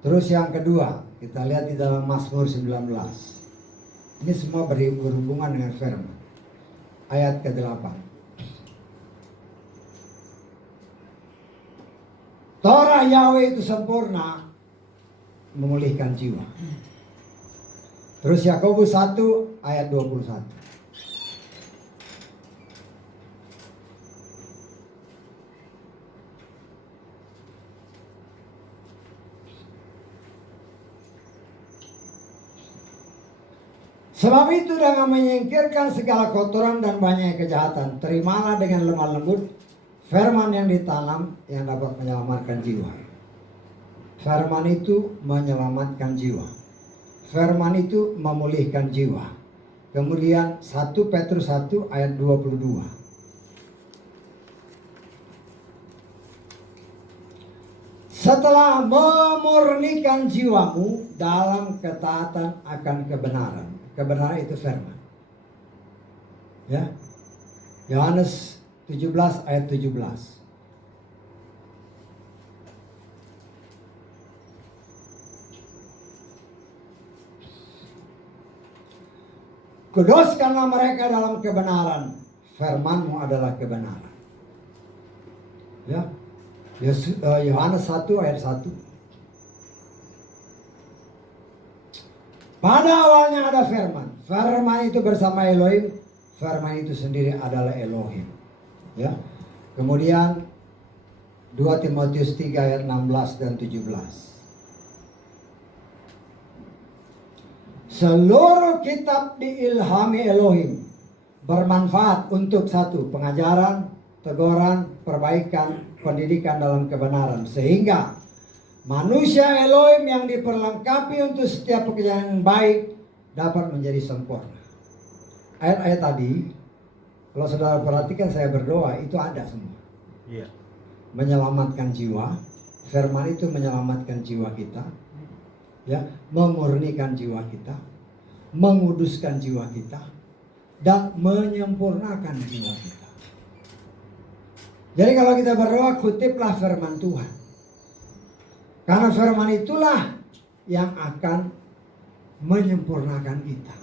Terus yang kedua, kita lihat di dalam Mazmur 19. Ini semua berhubungan dengan firman. Ayat ke-8. Torah Yahweh itu sempurna, memulihkan jiwa. Terus Yakobus 1 ayat 21. Sebab itu dengan menyingkirkan segala kotoran dan banyak kejahatan, terimalah dengan lemah lembut firman yang ditanam yang dapat menyelamatkan jiwa. Firman itu menyelamatkan jiwa. Firman itu memulihkan jiwa. Kemudian 1 Petrus 1 ayat 22. Setelah memurnikan jiwamu dalam ketaatan akan kebenaran. Kebenaran itu firman. Ya. Yohanes 17 ayat 17. Kuduskanlah mereka dalam kebenaran. Firman-Mu adalah kebenaran. Ya. Yohanes 1 ayat 1. Pada awalnya ada firman. Firman itu bersama Elohim. Firman itu sendiri adalah Elohim. Ya. Kemudian 2 Timotius 3 ayat 16 dan 17. Seluruh kitab diilhami Elohim, bermanfaat untuk satu, pengajaran, teguran, perbaikan, pendidikan dalam kebenaran, sehingga manusia Elohim yang diperlengkapi untuk setiap pekerjaan yang baik dapat menjadi sempurna. Ayat-ayat tadi, kalau saudara perhatikan saya berdoa, itu ada semua. Yeah. Menyelamatkan jiwa, firman itu menyelamatkan jiwa kita, ya, memurnikan jiwa kita, menguduskan jiwa kita, dan menyempurnakan jiwa kita. Jadi kalau kita berdoa, kutiplah firman Tuhan. Karena firman itulah yang akan menyempurnakan kita.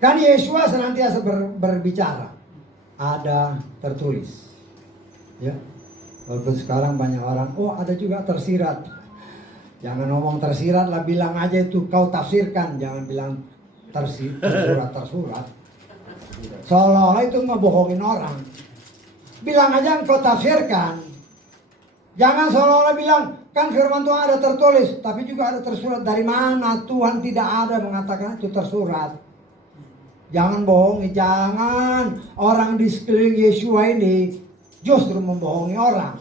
Kan Yesua senantiasa berbicara. Ada tertulis. Ya. Walaupun sekarang banyak orang, oh ada juga tersirat. Jangan ngomong tersirat lah, bilang aja itu kau tafsirkan. Jangan bilang tersurat. Seolah-olah itu ngebohongin orang. Bilang aja engkau tafsirkan. Jangan seolah-olah bilang, kan firman Tuhan ada tertulis, tapi juga ada tersurat. Dari mana? Tuhan tidak ada mengatakan itu tersurat. Jangan bohongi, jangan. Orang di sekeliling Yesua ini justru membohongi orang.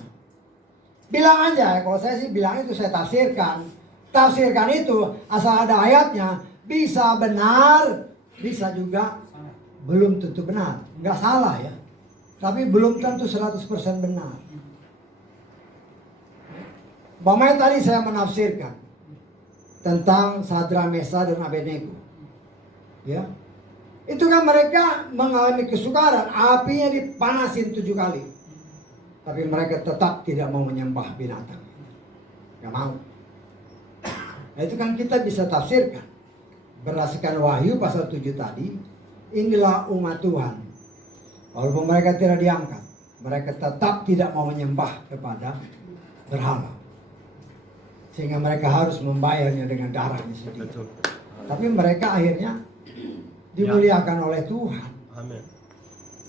Bilang aja, kalau saya sih bilang itu saya tafsirkan. Tafsirkan itu asal ada ayatnya, bisa benar, bisa juga belum tentu benar. Enggak salah ya, tapi belum tentu 100% benar. Bagaimana tadi saya menafsirkan tentang Sadra, Mesa, dan Abednego. Ya, itu kan mereka mengalami kesukaran, apinya dipanasin 7 kali. Tapi mereka tetap tidak mau menyembah binatang. Gak mau. Nah, itu kan kita bisa tafsirkan. Berdasarkan Wahyu pasal 7 tadi, inilah umat Tuhan. Walaupun mereka tidak diangkat, mereka tetap tidak mau menyembah kepada berhala. Sehingga mereka harus membayarnya dengan darahnya sendiri. Betul. Tapi mereka akhirnya dimuliakan oleh Tuhan. Amin.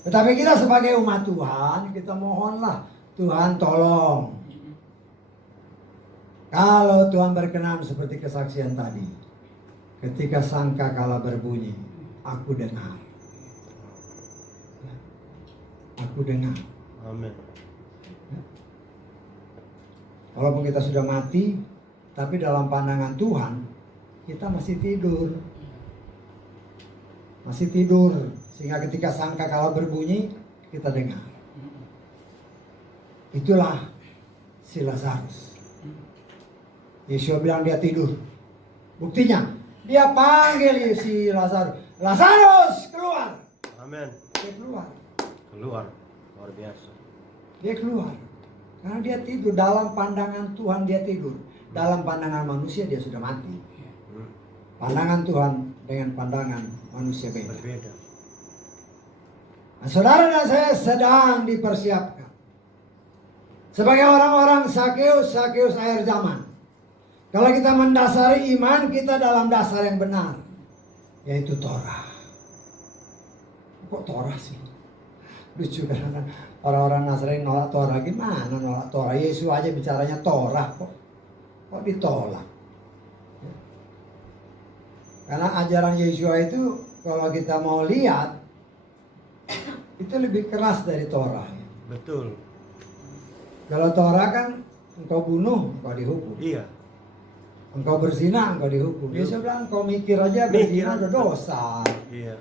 Tetapi kita sebagai umat Tuhan, kita mohonlah Tuhan tolong. Kalau Tuhan berkenan seperti kesaksian tadi, ketika sangkakala berbunyi, aku dengar. Aku dengar. Amin. Walaupun kita sudah mati, tapi dalam pandangan Tuhan, kita masih tidur. Masih tidur. Sehingga ketika sangkakala berbunyi, kita dengar. Itulah si Lazarus. Yesus bilang dia tidur. Buktinya, dia panggil si Lazarus. Lazarus, keluar. Amin. Dia keluar. Keluar. Luar biasa. Dia keluar. Karena dia tidur. Dalam pandangan Tuhan dia tidur. Dalam pandangan manusia dia sudah mati. Pandangan Tuhan dengan pandangan manusia berbeda. Nah, saudara dan saya sedang dipersiapkan sebagai orang-orang Sakeus akhir zaman. Kalau kita mendasari iman kita dalam dasar yang benar, yaitu Torah. Kok Torah sih? Lucu kan orang-orang Nasrani nolak Torah. Gimana nolak Torah? Yesus aja bicaranya Torah kok ditolak? Karena ajaran Yesua itu kalau kita mau lihat itu lebih keras dari Torah. Betul. Kalau Torah kan engkau bunuh, engkau dihukum. Iya. Engkau berzina, engkau dihukum. Yesus bilang engkau mikir aja berzina udah dosa. Iya.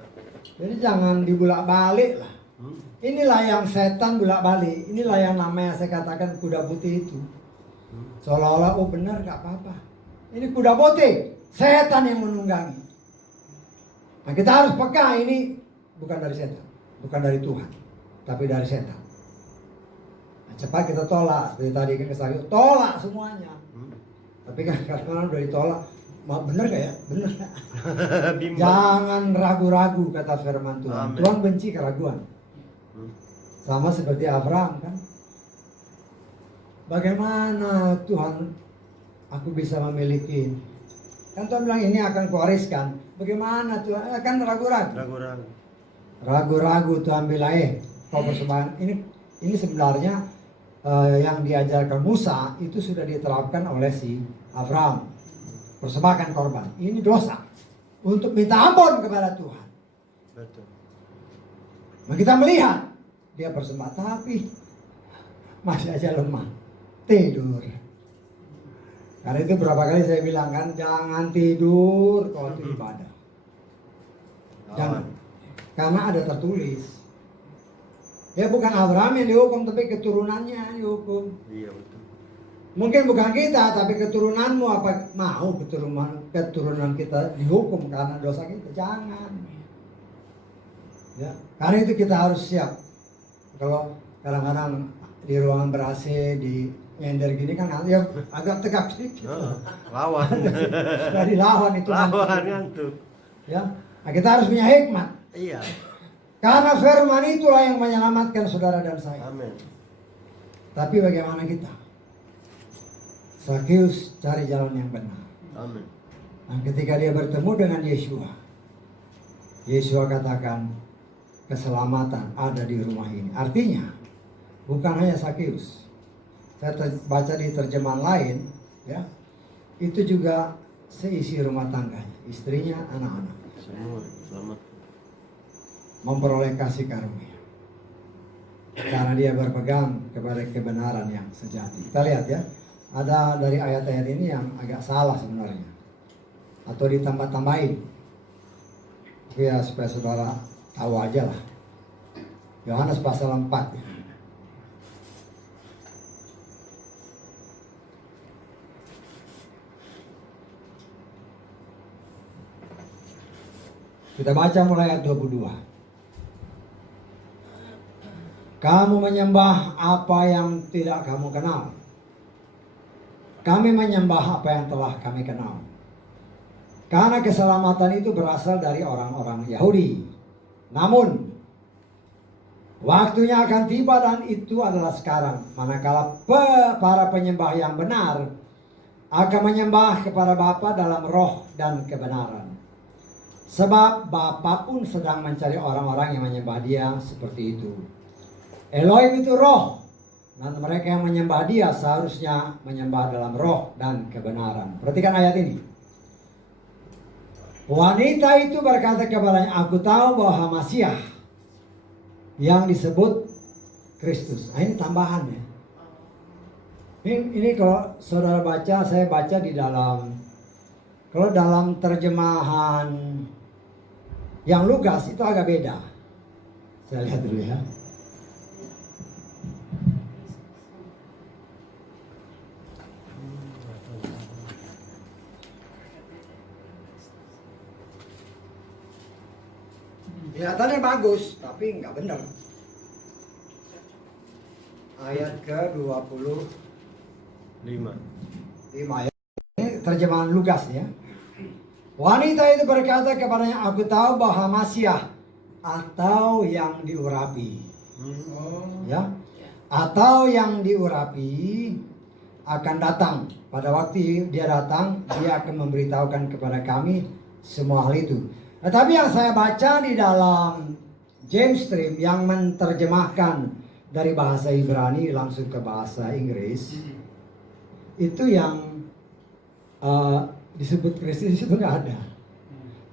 Jadi jangan dibulak-balik lah. Inilah yang setan bulak-balik. Inilah yang namanya saya katakan kuda putih itu. Seolah-olah oh benar gak apa-apa. Ini kuda putih, setan yang menunggangi. Nah kita harus peka, ini bukan dari setan, bukan dari Tuhan, tapi dari setan. Nah, cepat kita tolak, seperti tadi kan kesaksian, tolak semuanya. Tapi kan karena udah ditolak, bener gak ya? Bener. Jangan ragu-ragu kata firman Tuhan. Amen. Tuhan benci keraguan. Sama seperti Abraham kan. Bagaimana Tuhan aku bisa memiliki? Kan Tuhan bilang ini akan kuwariskan. Bagaimana Tuhan? Kan ragu-ragu. Ragu-ragu Tuhan bilang kau persembahan ini sebenarnya yang diajarkan Musa itu sudah diterapkan oleh si Abraham. Persembahkan korban. Ini dosa untuk minta ampun kepada Tuhan. Betul. Nah, kita melihat dia persembah tapi masih aja lemah, tidur. Karena itu berapa kali saya bilang kan jangan tidur kalau itu ibadah. Jangan. Karena ada tertulis. Ya bukan Abraham yang dihukum tapi keturunannya yang dihukum. Iya betul. Mungkin bukan kita tapi keturunanmu apa mau keturunan kita dihukum karena dosa kita? Jangan. Ya, karena itu kita harus siap. Kalau kadang-kadang di ruangan ber-AC di nyender gini kan ya agak tegak sedikit. Lawan. Dari lawan itu. Lawan ngantuk. Ya, nah, kita harus punya hikmat. Iya. Karena firman itulah yang menyelamatkan saudara dan saya. Amin. Tapi bagaimana kita? Sakeus cari jalan yang benar. Amin. Nah, ketika dia bertemu dengan Yeshua, Yeshua katakan keselamatan ada di rumah ini. Artinya bukan hanya Sakeus. Saya baca di terjemahan lain, ya, itu juga seisi rumah tangganya, istrinya, anak-anak. Semua selamat. Memperoleh kasih karunia. Karena dia berpegang kepada kebenaran yang sejati. Kita lihat ya, ada dari ayat-ayat ini yang agak salah sebenarnya. Atau ditambah-tambahin. Ya supaya saudara tahu aja lah. Yohanes pasal 4 ya. Kita baca mulai ayat 22. Kamu menyembah apa yang tidak kamu kenal. Kami menyembah apa yang telah kami kenal. Karena keselamatan itu berasal dari orang-orang Yahudi. Namun waktunya akan tiba dan itu adalah sekarang. Manakala para penyembah yang benar akan menyembah kepada Bapa dalam roh dan kebenaran. Sebab Bapa pun sedang mencari orang-orang yang menyembah Dia seperti itu. Elohim itu roh, dan mereka yang menyembah Dia seharusnya menyembah dalam roh dan kebenaran. Perhatikan ayat ini. Wanita itu berkata kepadanya, aku tahu bahwa Masiah yang disebut Kristus. Nah, ini tambahannya. Ini kalau saudara baca, saya baca di dalam, kalau dalam terjemahan yang Lukas itu agak beda. Saya lihat dulu ya. Kelihatannya bagus, tapi nggak benar. Ayat ke-25 ayat. Ini terjemahan Lukas ya. Wanita itu berkata kepadanya, aku tahu bahwa Masiah atau yang diurapi. Ya. Atau yang diurapi akan datang. Pada waktu dia datang, dia akan memberitahukan kepada kami semua hal itu. Tetapi yang saya baca di dalam James Stream yang menerjemahkan dari bahasa Ibrani langsung ke bahasa Inggris, itu yang disebut Kristus itu nggak ada.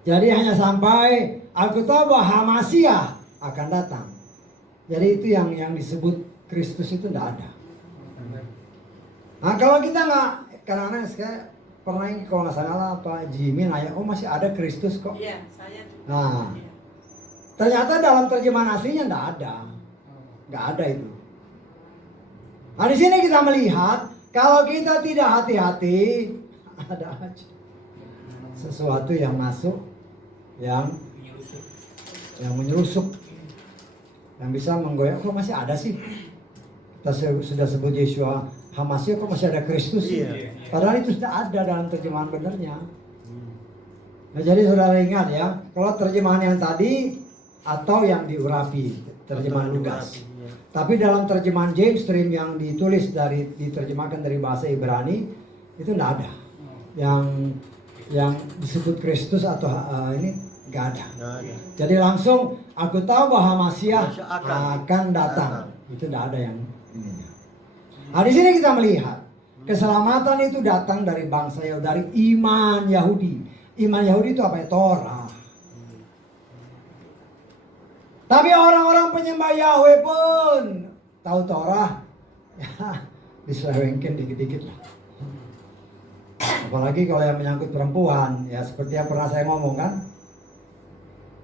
Jadi hanya sampai aku tahu bahwa Masiah akan datang. Jadi itu yang disebut Kristus itu nggak ada. Nah kalau kita nggak, karena saya pernah kalau nggak salah apa Jimmy nanya, oh masih ada Kristus kok. Iya, saya juga. Nah, Iya. ternyata dalam terjemahan aslinya nggak ada itu. Nah di sini kita melihat kalau kita tidak hati-hati, ada aja sesuatu yang masuk, yang menyelusup, yang bisa menggoyang. Kok masih ada sih? Kita sudah sebut Yeshua Hamasya, kok masih ada Kristus? Iya. Padahal itu sudah ada dalam terjemahan benernya. Nah, jadi saudara ingat ya, kalau terjemahan yang tadi atau yang diurapi, terjemahan Lukas. Tapi dalam terjemahan James Stream yang diterjemahkan dari bahasa Ibrani itu tidak ada. Yang disebut Kristus atau ini nggak ada. Jadi langsung aku tahu bahwa Masiah akan datang. Itu tidak ada yang ininya. Nah di sini kita melihat keselamatan itu datang dari bangsa Yahudi, dari iman Yahudi. Iman Yahudi itu apa ya? Torah. Tapi orang-orang penyembah Yahweh pun tahu Torah, ya diselewengkan dikit-dikit lah. Apalagi kalau yang menyangkut perempuan, ya seperti yang pernah saya ngomong kan.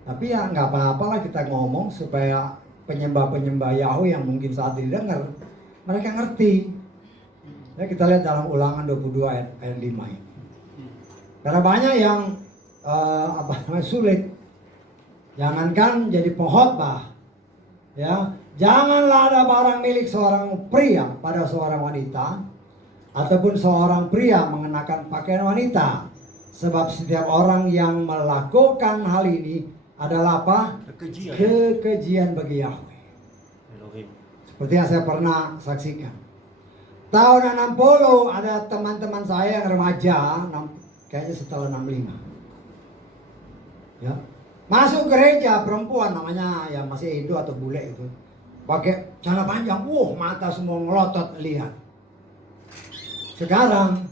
Tapi ya nggak apa-apa lah kita ngomong supaya penyembah-penyembah Yahweh yang mungkin saat ini dengar, mereka ngerti. Ya kita lihat dalam Ulangan 22 ayat 5 ini. Karena banyak yang sulit. Jangankan jadi pengkhotbah, ya janganlah ada barang milik seorang pria pada seorang wanita, ataupun seorang pria mengenakan pakaian wanita, sebab setiap orang yang melakukan hal ini adalah apa? Kekejian bagi Yahweh. Seperti yang saya pernah saksikan. Tahun 60 ada teman-teman saya yang remaja, kayaknya setelah 65. Ya. Masuk gereja perempuan namanya ya masih itu atau bule itu. Pakai celana panjang, mata semua ngelotot lihat. Sekarang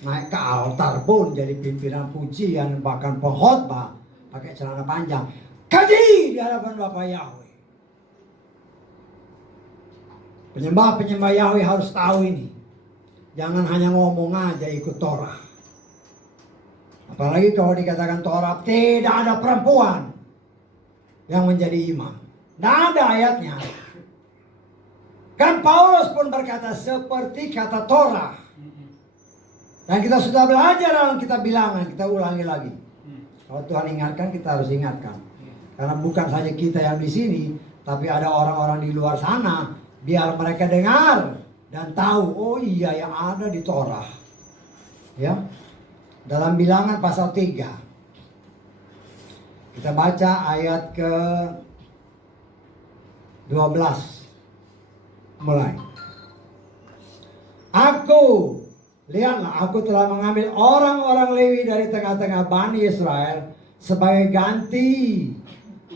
naik ke altar pun jadi pimpinan pujian bahkan pengkhotbah pakai celana panjang. Kaji di hadapan Bapak Yahweh. Penyembah-penyembah Yahweh harus tahu ini. Jangan hanya ngomong aja ikut Torah. Apalagi kalau dikatakan Torah tidak ada perempuan yang menjadi imam. Tidak ada ayatnya. Kan Paulus pun berkata seperti kata Torah. Dan kita sudah belajar dalam kitab Bilangan, kita ulangi lagi. Kalau Tuhan ingatkan, kita harus ingatkan. Karena bukan saja kita yang di sini, tapi ada orang-orang di luar sana, biar mereka dengar dan tahu, oh iya yang ada di Torah. Ya. Dalam Bilangan pasal 3. Kita baca ayat ke 12. Mulai. Lihatlah, aku telah mengambil orang-orang Lewi dari tengah-tengah Bani Israel sebagai ganti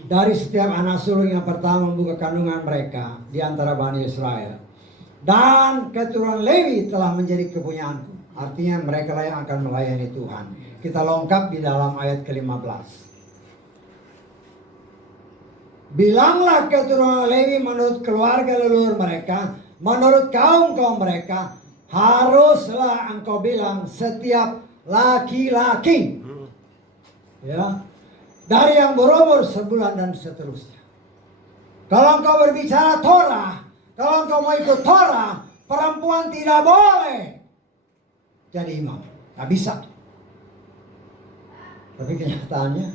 dari setiap anak sulung yang pertama membuka kandungan mereka di antara Bani Israel. Dan keturunan Lewi telah menjadi kepunyaanku. Artinya mereka lah yang akan melayani Tuhan. Kita lengkap di dalam ayat ke-15. Bilanglah keturunan Lewi menurut keluarga leluhur mereka, menurut kaum-kaum mereka, haruslah engkau bilang setiap laki-laki. Ya. Dari yang berumur sebulan dan seterusnya. Kalau engkau berbicara Torah, kalau engkau mau ikut Torah, perempuan tidak boleh jadi imam, nggak bisa. Tapi kenyataannya,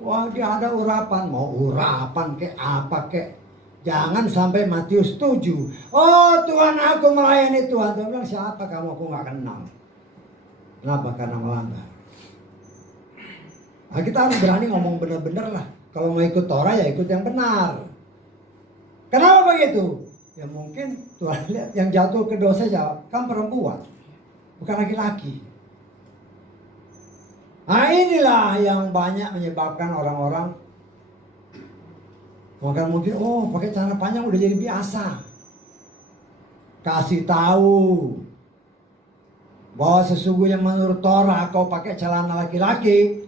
wah dia ada urapan, mau urapan kek apa kek, jangan sampai Matius 7. Oh Tuhan aku melayani Tuhan. Tuhan bilang siapa kamu, aku nggak kenal. Kenapa? Karena melanggar. Nah, kita harus berani ngomong benar-benar lah. Kalau mau ikut Torah ya ikut yang benar. Kenapa begitu? Ya mungkin Tuhan lihat yang jatuh ke dosa jawab, kan perempuan. Bukan laki-laki. Nah inilah yang banyak menyebabkan orang-orang mungkin pakai celana panjang udah jadi biasa. Kasih tahu bahwa sesungguhnya menurut Torah kau pakai celana laki-laki,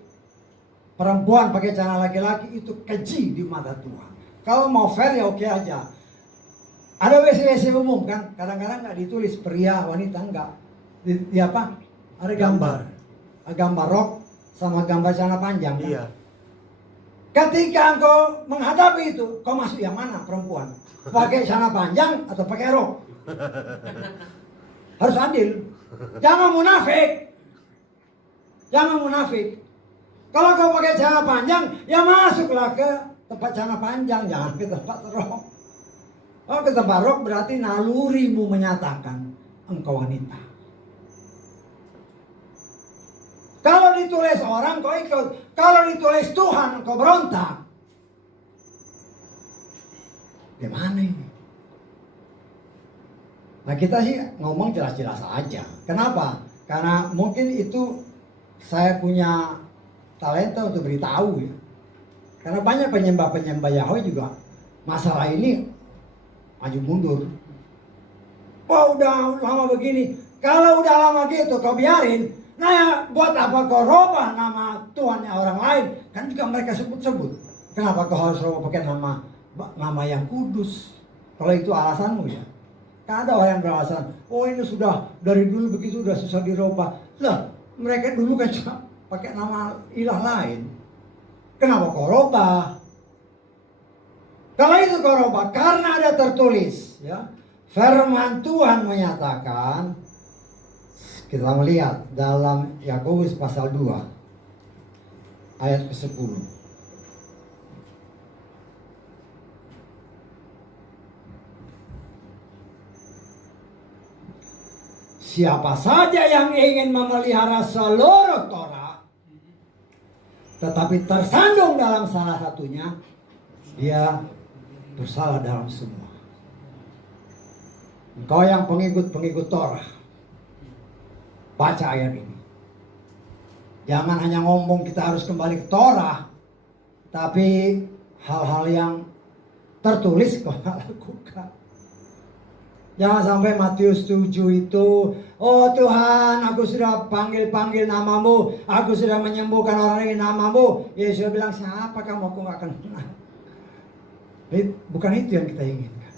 perempuan pakai celana laki-laki itu keji di mata Tuhan. Kalau mau fair ya oke aja. Ada WC-WC umum kan, kadang-kadang nggak ditulis pria, wanita, enggak. Di apa? Ada gambar. Gambar rok sama gambar celana panjang kan? Iya. Ketika engkau menghadapi itu, kau masuk yang mana perempuan? Pakai celana panjang atau pakai rok? Harus adil. Jangan munafik. Jangan munafik. Kalau kau pakai celana panjang, ya masuklah ke tempat celana panjang, jangan ke tempat rok. Kalau ke tempat rok berarti nalurimu menyatakan engkau wanita. Kalau ditulis orang kau ikut, kalau ditulis Tuhan kau berontak. Gimana ini? Nah kita sih ngomong jelas-jelas aja. Kenapa? Karena mungkin itu saya punya talenta untuk beritahu ya. Karena banyak penyembah-penyembah Yahweh juga masalah ini maju mundur. Oh udah lama begini. Kalau udah lama gitu kau biarin. Nah ya, buat apa kau robah nama Tuhan orang lain? Kan juga mereka sebut-sebut. Kenapa kau harus robah pakai nama yang kudus? Kalau itu alasanmu ya. Kan ada orang yang beralasan, oh ini sudah dari dulu begitu sudah susah dirubah. Lah, mereka dulu kan cuma pakai nama ilah lain. Kenapa kau robah? Kalau itu kau robah karena ada tertulis ya. Firman Tuhan menyatakan, kita melihat dalam Yakobus pasal 2 ayat ke-10. Siapa saja yang ingin memelihara seluruh Torah, tetapi tersandung dalam salah satunya, dia bersalah dalam semua. Engkau yang pengikut-pengikut Torah, baca ayat ini. Jangan hanya ngomong kita harus kembali ke Torah, tapi hal-hal yang tertulis kau lakukan. Jangan sampai Matius 7 itu, oh Tuhan, aku sudah panggil-panggil namamu, aku sudah menyembuhkan orang ini namamu. Yesus bilang, siapa kamu? Aku gak kenal. Bukan itu yang kita inginkan.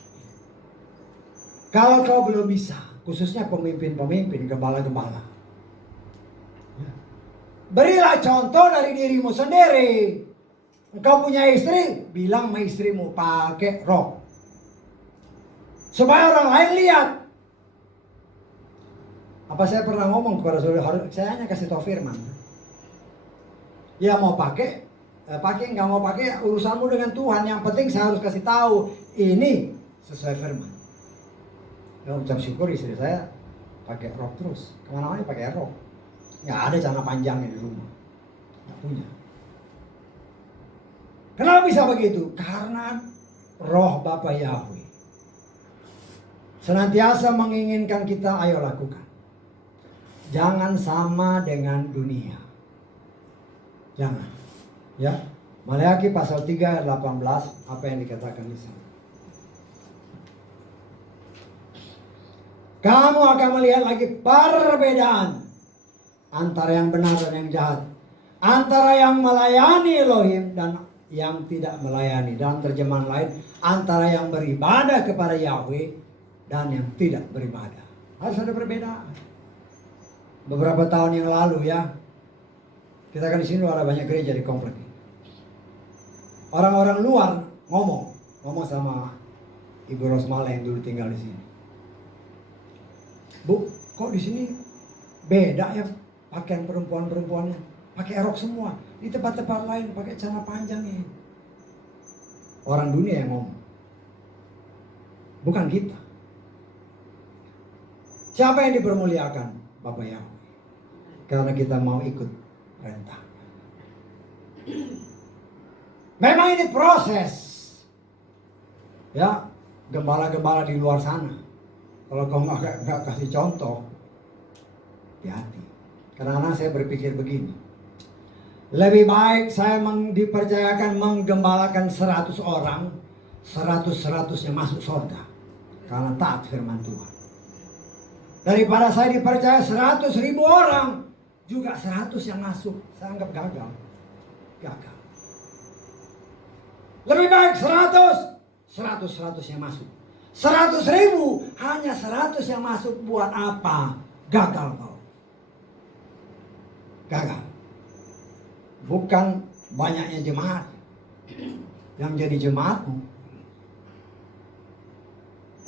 Kalau kau belum bisa, khususnya pemimpin-pemimpin, gembala-gembala, berilah contoh dari dirimu sendiri. Engkau punya istri, bilang sama istrimu pakai rok. Supaya orang lain lihat. Apa saya pernah ngomong kepada saudara, saya hanya kasih tahu firman. Ya mau pakai, nggak mau pakai urusanmu dengan Tuhan. Yang penting saya harus kasih tahu ini sesuai firman. Ya ucap syukur istri saya pakai rok terus. Kemana-mana pakai rok. Nggak ada celana panjangnya di rumah. Nggak punya. Kenapa bisa begitu? Karena roh Bapa Yahweh senantiasa menginginkan kita, ayo lakukan. Jangan sama dengan dunia. Jangan. Ya. Maleakhi pasal 3 ayat 18, apa yang dikatakan di sana? Kamu akan melihat lagi perbedaan antara yang benar dan yang jahat. Antara yang melayani Elohim dan yang tidak melayani. Dalam terjemahan lain, antara yang beribadah kepada Yahweh dan yang tidak beribadah. Harus ada perbedaan. Beberapa tahun yang lalu ya, kita kan di sini ada banyak gereja di komplek. Orang-orang luar ngomong sama Ibu Rosmala yang dulu tinggal di sini. Bu, kok di sini beda ya pakaian perempuan-perempuannya? Pakai rok semua. Di tempat-tempat lain pakai celana panjang ya. Orang dunia yang ngomong. Bukan kita. Siapa yang dipermuliakan? Bapa Yahweh. Karena kita mau ikut perintah. Memang ini proses. Ya, gembala-gembala di luar sana. Kalau kau nggak kasih contoh, hati-hati. Karena saya berpikir begini. Lebih baik saya dipercayakan menggembalakan 100 orang, 100-100-nya masuk surga. Karena taat firman Tuhan. Daripada saya dipercaya 100.000 orang, juga 100 yang masuk, saya anggap gagal. Gagal. Lebih baik 100 yang masuk. 100.000 hanya 100 yang masuk, buat apa? Gagal kau. Gagal. Bukan banyaknya jemaat yang jadi jemaatmu,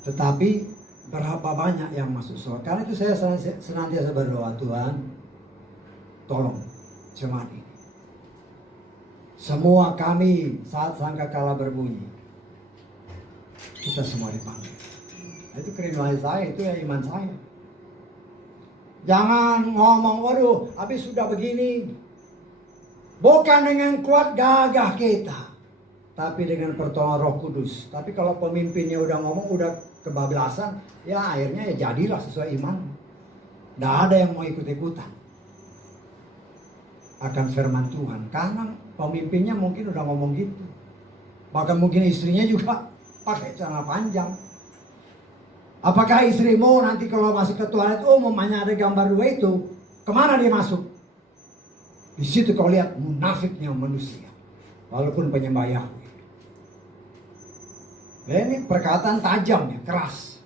tetapi berapa banyak yang masuk surga. Karena itu saya senantiasa berdoa, Tuhan tolong jemaat ini. Semua kami saat sangkakala berbunyi, kita semua dipanggil. Nah, itu kerinduan saya, itu ya iman saya. Jangan ngomong, waduh habis sudah begini. Bukan dengan kuat gagah kita, tapi dengan pertolongan Roh Kudus. Tapi kalau pemimpinnya udah ngomong, udah kebablasan, ya akhirnya ya jadilah sesuai iman. Nggak ada yang mau ikut-ikutan akan firman Tuhan, karena pemimpinnya mungkin udah ngomong gitu. Bahkan mungkin istrinya juga pakai celana panjang. Apakah istrimu nanti kalau masuk ke toilet, umumnya ada gambar 2 itu, kemana dia masuk? Di situ kau lihat munafiknya manusia, walaupun penyembah Yahweh. Ini perkataan tajam ya, keras.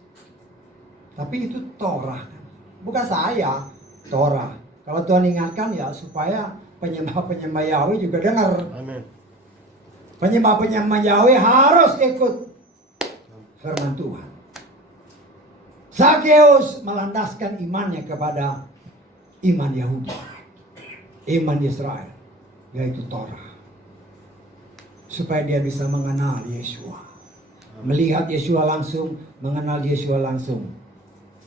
Tapi itu Torah, bukan saya, Torah. Kalau Tuhan ingatkan ya supaya penyembah-penyembah Yahweh juga dengar. Amin. Penyembah-penyembah Yahweh harus ikut firman Tuhan. Zakheus melandaskan imannya kepada iman Yahudi, iman Israel, yaitu Torah, supaya dia bisa mengenal Yeshua, melihat Yeshua langsung, mengenal Yeshua langsung,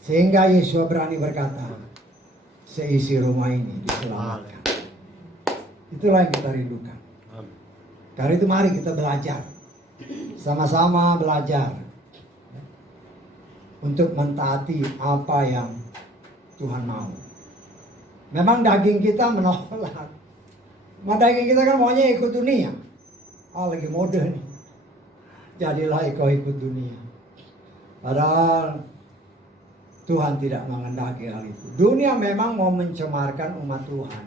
sehingga Yeshua berani berkata, seisi rumah ini diselamatkan. Itulah yang kita rindukan. Karena itu mari kita belajar, sama-sama belajar untuk mentaati apa yang Tuhan mau. Memang daging kita menolak. Daging kita kan maunya ikut dunia. Lagi mode nih. Jadilah kau ikut dunia. Padahal Tuhan tidak menghendaki hal itu. Dunia memang mau mencemarkan umat Tuhan,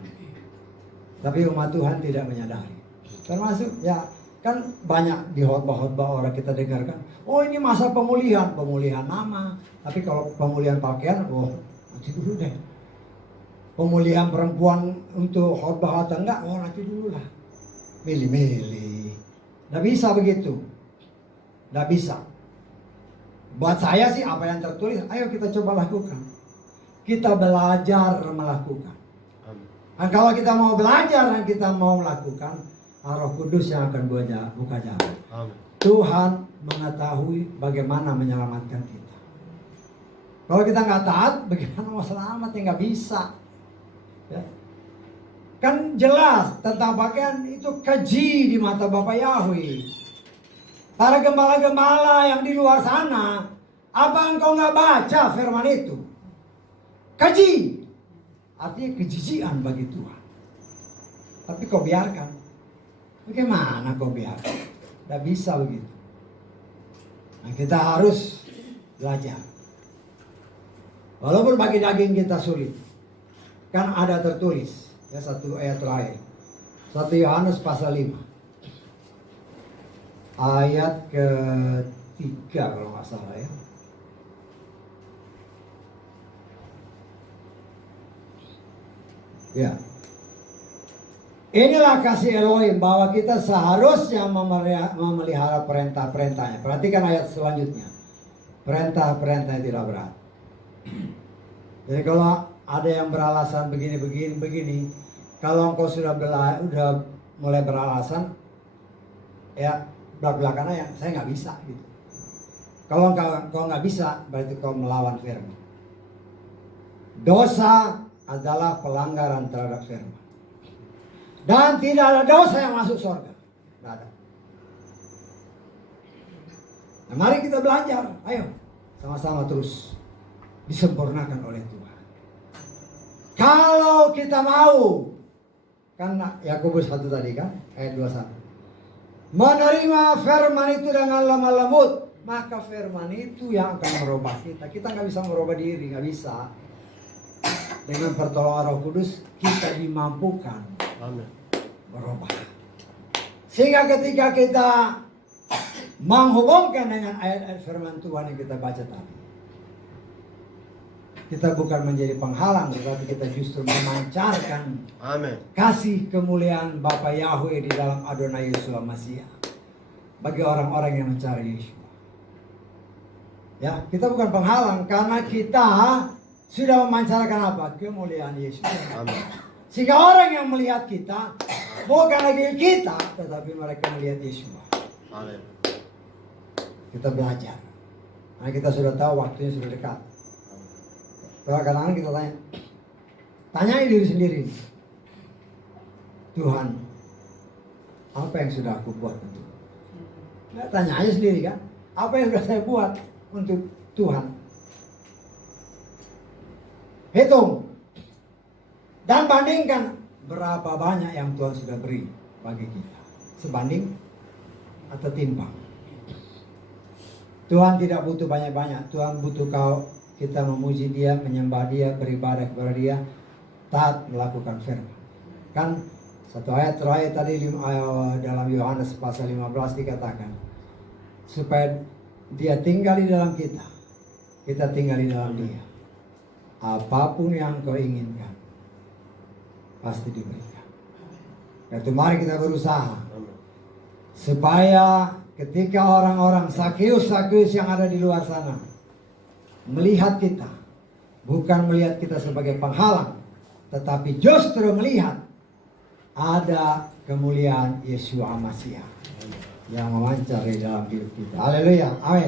tapi umat Tuhan tidak menyadari. Termasuk ya kan banyak di khotbah-khotbah orang kita dengarkan, oh ini masa pemulihan nama. Tapi kalau pemulihan pakaian, nanti dulu deh. Pemulihan perempuan untuk khotbah atau enggak, nanti dulu lah. Milih-milih. Nggak bisa begitu. Nggak bisa. Buat saya sih apa yang tertulis, ayo kita coba lakukan. Kita belajar melakukan. Dan kalau kita mau belajar dan kita mau melakukan, Roh Kudus yang akan buka jalan. Tuhan mengetahui bagaimana menyelamatkan kita. Kalau kita nggak taat, bagaimana mau selamat? Ya nggak bisa. Ya. Kan jelas tentang pakaian itu keji di mata Bapak Yahweh. Para gembala-gembala yang di luar sana, apa engkau nggak baca firman itu? Keji, artinya kejijian bagi Tuhan. Tapi kau biarkan. Bagaimana kau biarkan? Tidak bisa begitu. Nah, kita harus belajar. Walaupun bagi daging kita sulit. Kan ada tertulis. Ya, satu ayat terakhir. 1 Yohanes pasal 5. Ayat ke-3 kalau nggak salah ya. Ya. Inilah kasih Elohim, bahwa kita seharusnya memelihara perintah-perintahnya. Perhatikan ayat selanjutnya. Perintah-perintahnya tidak berat. Jadi kalau ada yang beralasan begini, kalau engkau sudah mulai beralasan, ya belak-belakan aja, saya nggak bisa gitu. Kalau engkau nggak bisa, berarti kau melawan firman. Dosa adalah pelanggaran terhadap firman. Dan tidak ada dosa yang masuk surga. Tidak ada. Nah, mari kita belajar. Ayo, sama-sama terus disempurnakan oleh Tuhan. Kalau kita mau, kan Yakobus 1 tadi kan, ayat 21. Menerima firman itu dengan lemah lembut, maka firman itu yang akan merubah kita. Kita nggak bisa merubah diri, nggak bisa. Dengan pertolongan Roh Kudus kita dimampukan. Amin. Berubah. Sehingga ketika kita menghubungkan dengan ayat-ayat firman Tuhan yang kita baca tadi. Kita bukan menjadi penghalang, tetapi kita justru memancarkan Amin. kasih kemuliaan Bapa Yahweh di dalam Adonai Yeshua Masiah bagi orang-orang yang mencari Yeshua. Ya, kita bukan penghalang karena kita sudah memancarkan apa? Kemuliaan Yesus. Amin. Sehingga orang yang melihat kita bukan lagi kita, tetapi mereka melihat Yeshua. Amin. Kita belajar. Nah, kita sudah tahu waktunya sudah dekat. Kadang-kadang kita tanyai diri sendiri. Tuhan, apa yang sudah aku buat untuk? Nah, tanya aja sendiri kan. Apa yang sudah saya buat untuk Tuhan? Hitung. Dan bandingkan berapa banyak yang Tuhan sudah beri bagi kita. Sebanding atau timbang. Tuhan tidak butuh banyak-banyak. Tuhan butuh kita memuji Dia, menyembah Dia, beribadah kepada Dia, taat melakukan firman. Kan satu ayat terakhir tadi dalam Yohanes pasal 15 dikatakan, supaya Dia tinggal di dalam kita tinggal di dalam Dia. Apapun yang kau inginkan pasti diberikan. Yaitu mari kita berusaha supaya ketika orang-orang Sakeus yang ada di luar sana melihat kita, bukan melihat kita sebagai penghalang, tetapi justru melihat ada kemuliaan Yeshua Masiah yang memancar di dalam hidup kita. Haleluya. Amin.